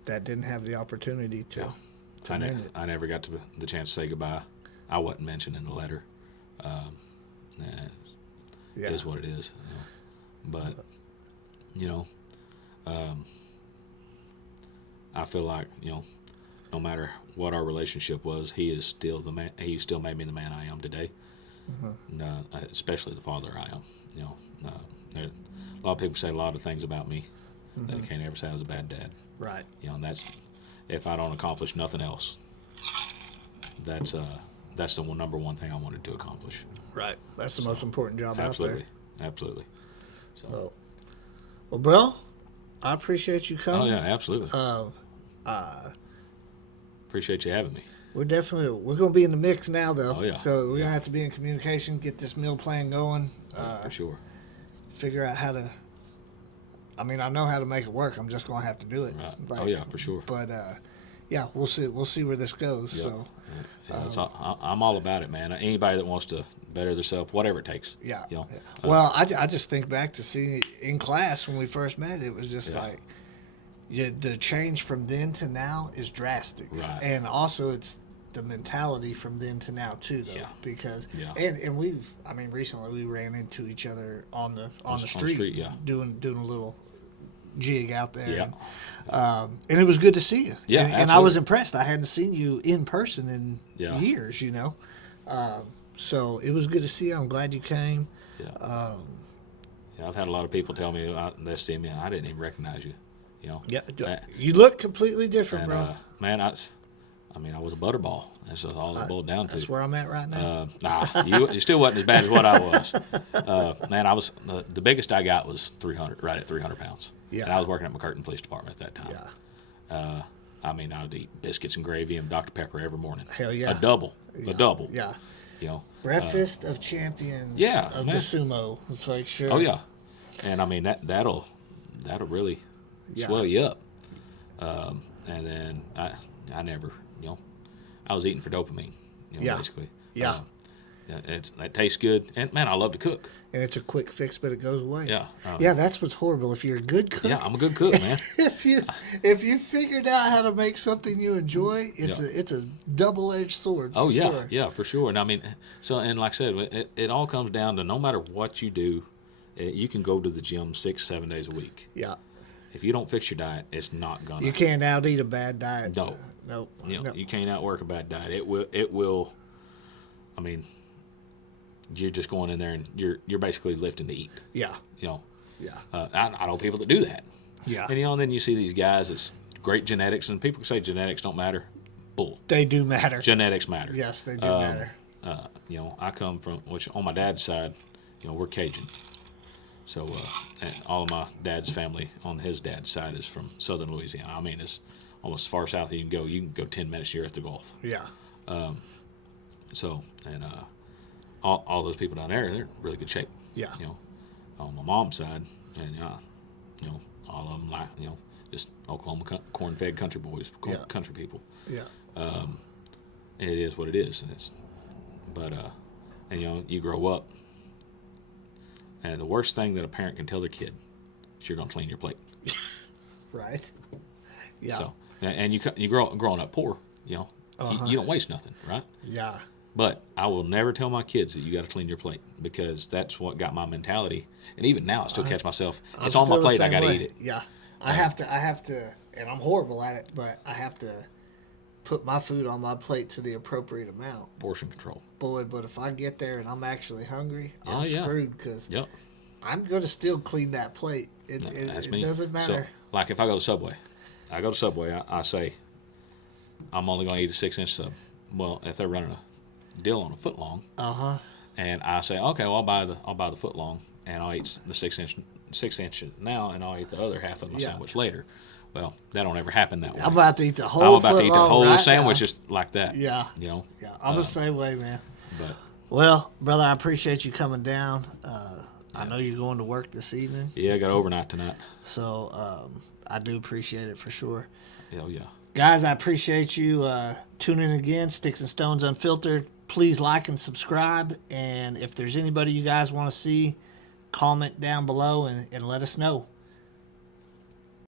didn't have the opportunity to. I never got the chance to say goodbye. I wasn't mentioned in the letter. It is what it is. You know? But you know, I feel like, you know, no matter what our relationship was, he is still the man. He still made me the man I am today. And, especially the father I am. You know, a lot of people say a lot of things about me that they can't ever say I was a bad dad. Right. You know, and that's, if I don't accomplish nothing else, that's the number one thing I wanted to accomplish. Right. That's the most important job out there. Absolutely. So. Well, bro, I appreciate you coming. Oh yeah, absolutely. Appreciate you having me. We're going to be in the mix now, though. Oh yeah. So we're going to have to be in communication, get this meal plan going. For sure. Figure out how to. I mean, I know how to make it work. I'm just going to have to do it. Right. Like, oh yeah, for sure. But yeah, we'll see. We'll see where this goes. Yep. So. I'm all about it, man. Anybody that wants to better themselves, whatever it takes. Yeah. You know? Well, I just think back to seeing in class when we first met. It was just like the change from then to now is drastic. Right. And also it's the mentality from then to now too, though. Yeah. Because Yeah. and recently we ran into each other on the street, yeah. doing a little jig out there. Yeah. And it was good to see you. Yeah, and I was impressed. I hadn't seen you in person in years, you know. So it was good to see you. I'm glad you came. Yeah. I've had a lot of people tell me they see me and I didn't even recognize you. You know. Yeah. You look completely different, bro. Man, I was a butterball. That's just all it boiled down to. That's where I'm at right now. You still wasn't as bad as what I was. Man, I was the biggest I got was 300, right at 300 pounds. Yeah. And I was working at McCurtain Police Department at that time. Yeah. I would eat biscuits and gravy and Dr. Pepper every morning. Hell yeah. A double. Yeah. You know. Breakfast of champions. Of the sumo. It's like sure. Oh yeah. And I mean that'll really swell you up. And then I never, you know, I was eating for dopamine, you know, basically. Yeah. That tastes good, and man, I love to cook. And it's a quick fix, but it goes away. Yeah. Yeah, that's what's horrible. If you're a good cook. Yeah, I'm a good cook, man. if you figured out how to make something you enjoy, it's a double-edged sword. Oh yeah, sure. Yeah, for sure. And I mean, and like I said, it all comes down to no matter what you do, you can go to the gym 6-7 days a week. Yeah. If you don't fix your diet, it's not gonna. You can't out-eat a bad diet. No. Nope. You know, you can't outwork a bad diet. It will. I mean, you're just going in there and you're basically lifting to eat. Yeah. You know. Yeah. I know people that do that. Yeah. And you know, and then you see these guys that's great genetics, and people say genetics don't matter. Bull. They do matter. Genetics matter. Yes, they do matter. You know, I come from, which on my dad's side, you know, we're Cajun. So, and all of my dad's family on his dad's side is from southern Louisiana. I mean, it's almost as far south as you can go. You can go 10 minutes, you're at the Gulf. Yeah. So, and all those people down there, they're in really good shape. Yeah. You know, on my mom's side, and you know, all of them, like, you know, just Oklahoma corn-fed country boys, country people. Yeah. It is what it is. But and you know, you grow up, and the worst thing that a parent can tell their kid is you're going to clean your plate. Right. Yeah. So, and you growing up poor, you know, you don't waste nothing, right? Yeah. But I will never tell my kids that you got to clean your plate, because that's what got my mentality. And even now, I still catch myself. It's on my plate. I got to eat it. Yeah. I have to, and I'm horrible at it, but I have to put my food on my plate to the appropriate amount. Portion control. Boy, but if I get there and I'm actually hungry, Oh, I'm yeah. screwed because Yep. I'm going to still clean that plate. It That's it me. doesn't matter. So, like if I go to Subway, I say, I'm only going to eat a 6-inch sub. Well, if they're running a deal on a foot long, and I say, okay, well I'll buy the foot long, and I'll eat the 6-inch now, and I'll eat the other half of my Yeah. sandwich later. Well, that don't ever happen that way. I'm about to eat the I'm whole about to eat the footlong whole right sandwich now. just like that. Yeah. You know. Yeah, I'm the same way, man. But Well, brother, I appreciate you coming down. I know you're going to work this evening, yeah, I got overnight tonight. so I do appreciate it for sure. Hell yeah. Guys, I appreciate you tuning in again. Sticks and Stones Unfiltered. Please like and subscribe. And if there's anybody you guys want to see, comment down below and let us know.